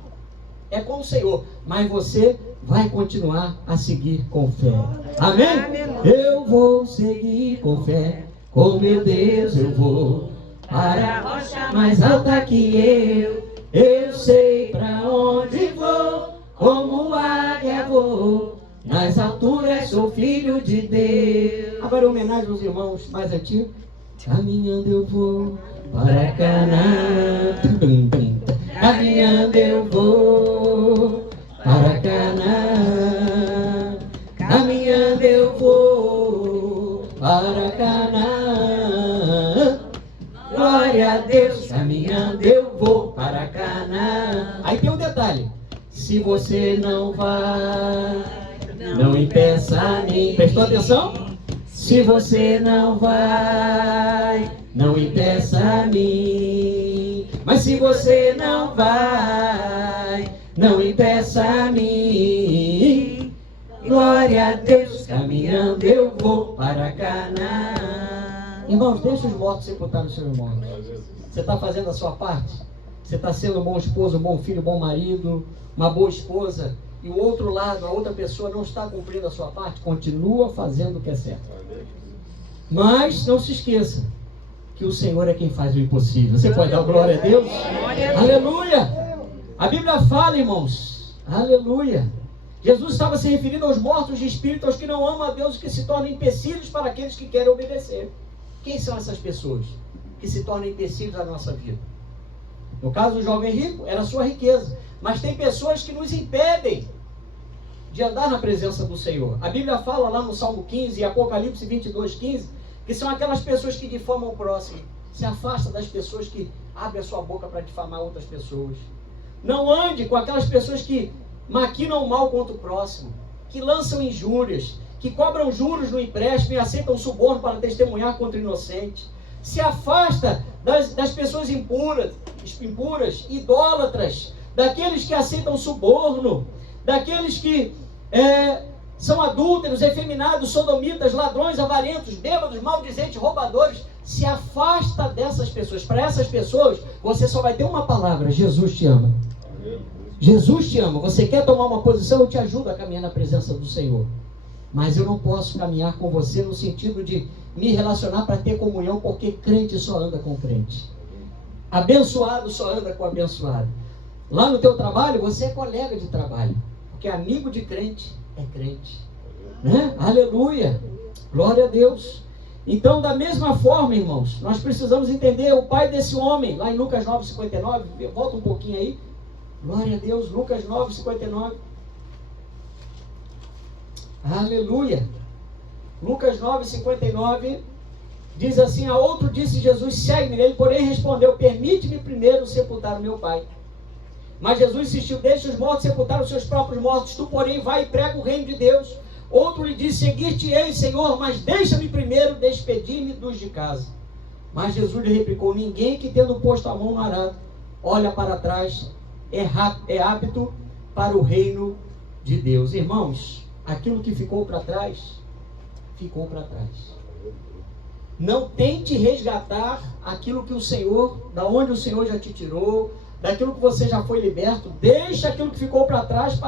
é com o Senhor, mas você vai continuar a seguir com fé. Amém? Eu vou seguir com fé, com meu Deus eu vou para a rocha mais alta que eu sei para onde vou, como águia vou, nas alturas sou filho de Deus. Agora, homenagem aos irmãos mais antigos. Caminhando eu vou para Canaã, caminhando eu vou para Canaã, caminhando eu vou para Canaã. Glória a Deus, caminhando eu vou para Canaã. Aí tem um detalhe: se você não vai, não impeça nem. Prestou atenção? Se você não vai, não impeça a mim. Mas se você não vai, não impeça a mim. Glória a Deus, caminhando eu vou para Canaã. Irmãos, deixa os mortos sepultar os seus mortos. Você está fazendo a sua parte? Você está sendo um bom esposo, um bom filho, um bom marido, uma boa esposa, e o outro lado, a outra pessoa não está cumprindo a sua parte? Continua fazendo o que é certo. Mas não se esqueça que o Senhor é quem faz o impossível. Você pode dar glória a Deus? Aleluia! A Bíblia fala, irmãos, aleluia. Jesus estava se referindo aos mortos de espírito, aos que não amam a Deus e que se tornam empecilhos para aqueles que querem obedecer. Quem são essas pessoas que se tornam empecilhos na nossa vida? No caso do jovem rico, era a sua riqueza. Mas tem pessoas que nos impedem de andar na presença do Senhor. A Bíblia fala lá no Salmo 15 e Apocalipse 22:15, que são aquelas pessoas que difamam o próximo. Se afasta das pessoas que abrem a sua boca para difamar outras pessoas. Não ande com aquelas pessoas que maquinam o mal contra o próximo, que lançam injúrias, que cobram juros no empréstimo e aceitam suborno para testemunhar contra o inocente. Se afasta das pessoas impuras, idólatras, daqueles que aceitam suborno, daqueles que são adúlteros, efeminados, sodomitas, ladrões, avarentos, bêbados, maldizentes, roubadores. Se afasta dessas pessoas. Para essas pessoas, você só vai ter uma palavra: Jesus te ama. Jesus te ama. Você quer tomar uma posição? Eu te ajudo a caminhar na presença do Senhor. Mas eu não posso caminhar com você no sentido de me relacionar para ter comunhão, porque crente só anda com crente. Abençoado só anda com abençoado. Lá no teu trabalho, você é colega de trabalho, porque amigo de crente é crente, né? Aleluia, glória a Deus. Então, da mesma forma, irmãos, nós precisamos entender o pai desse homem, lá em Lucas 9:59, volta um pouquinho aí, glória a Deus, Lucas 9:59, aleluia. Lucas 9:59 diz assim: a outro disse Jesus, segue-me. Ele, porém, respondeu, permite-me primeiro sepultar o meu pai. Mas Jesus insistiu, deixa os mortos sepultar os seus próprios mortos, tu, porém, vai e prega o reino de Deus. Outro lhe disse, seguir-te-ei, Senhor, mas deixa-me primeiro despedir-me dos de casa. Mas Jesus lhe replicou, ninguém que tendo posto a mão no arado, olha para trás, é apto para o reino de Deus. Irmãos, aquilo que ficou para trás, ficou para trás. Não tente resgatar aquilo que o Senhor, da onde o Senhor já te tirou, daquilo que você já foi liberto. Deixa aquilo que ficou para trás.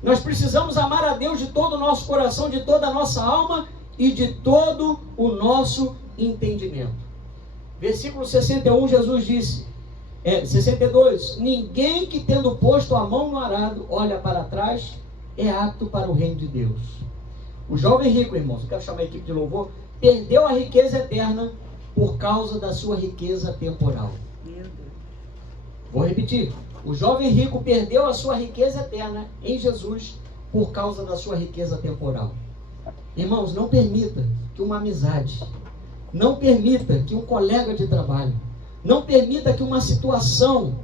Nós precisamos amar a Deus de todo o nosso coração, de toda a nossa alma e de todo o nosso entendimento. Versículo 61, Jesus disse, 62, ninguém que tendo posto a mão no arado, olha para trás, é apto para o reino de Deus. O jovem rico, irmãos, eu quero chamar a equipe de louvor, perdeu a riqueza eterna por causa da sua riqueza temporal. Vou repetir. O jovem rico perdeu a sua riqueza eterna em Jesus por causa da sua riqueza temporal. Irmãos, não permita que uma amizade, não permita que um colega de trabalho, não permita que uma situação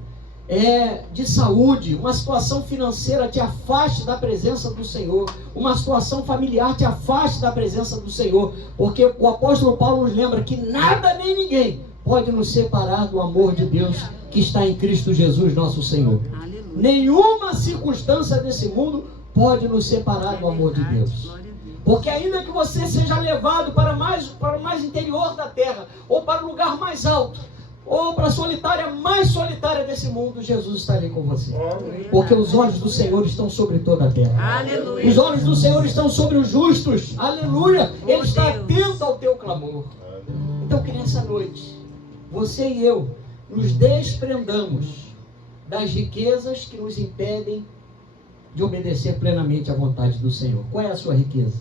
de saúde, uma situação financeira te afaste da presença do Senhor, uma situação familiar te afaste da presença do Senhor, porque o apóstolo Paulo nos lembra que nada nem ninguém pode nos separar do amor de Deus que está em Cristo Jesus, nosso Senhor. Aleluia. Nenhuma circunstância desse mundo pode nos separar do amor de Deus. Porque ainda que você seja levado para o mais interior da terra, ou para o lugar mais alto, ou para a solitária mais solitária desse mundo, Jesus está ali com você. Porque os olhos do Senhor estão sobre toda a terra. Aleluia. Os olhos do Senhor estão sobre os justos. Aleluia. Ele está atento ao teu clamor. Então, que nessa noite, você e eu nos desprendamos das riquezas que nos impedem de obedecer plenamente à vontade do Senhor. Qual é a sua riqueza?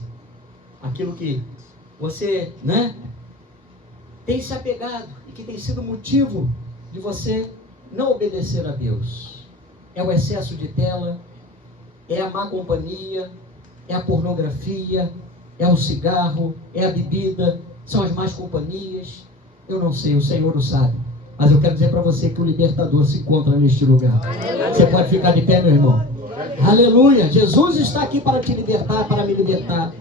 Aquilo que você, tem se apegado e que tem sido motivo de você não obedecer a Deus. É o excesso de tela, é a má companhia, é a pornografia, é o cigarro, é a bebida, são as más companhias. Eu não sei, o Senhor o sabe. Mas eu quero dizer para você que o libertador se encontra neste lugar. Aleluia. Você pode ficar de pé, meu irmão. Aleluia. Jesus está aqui para te libertar, para me libertar.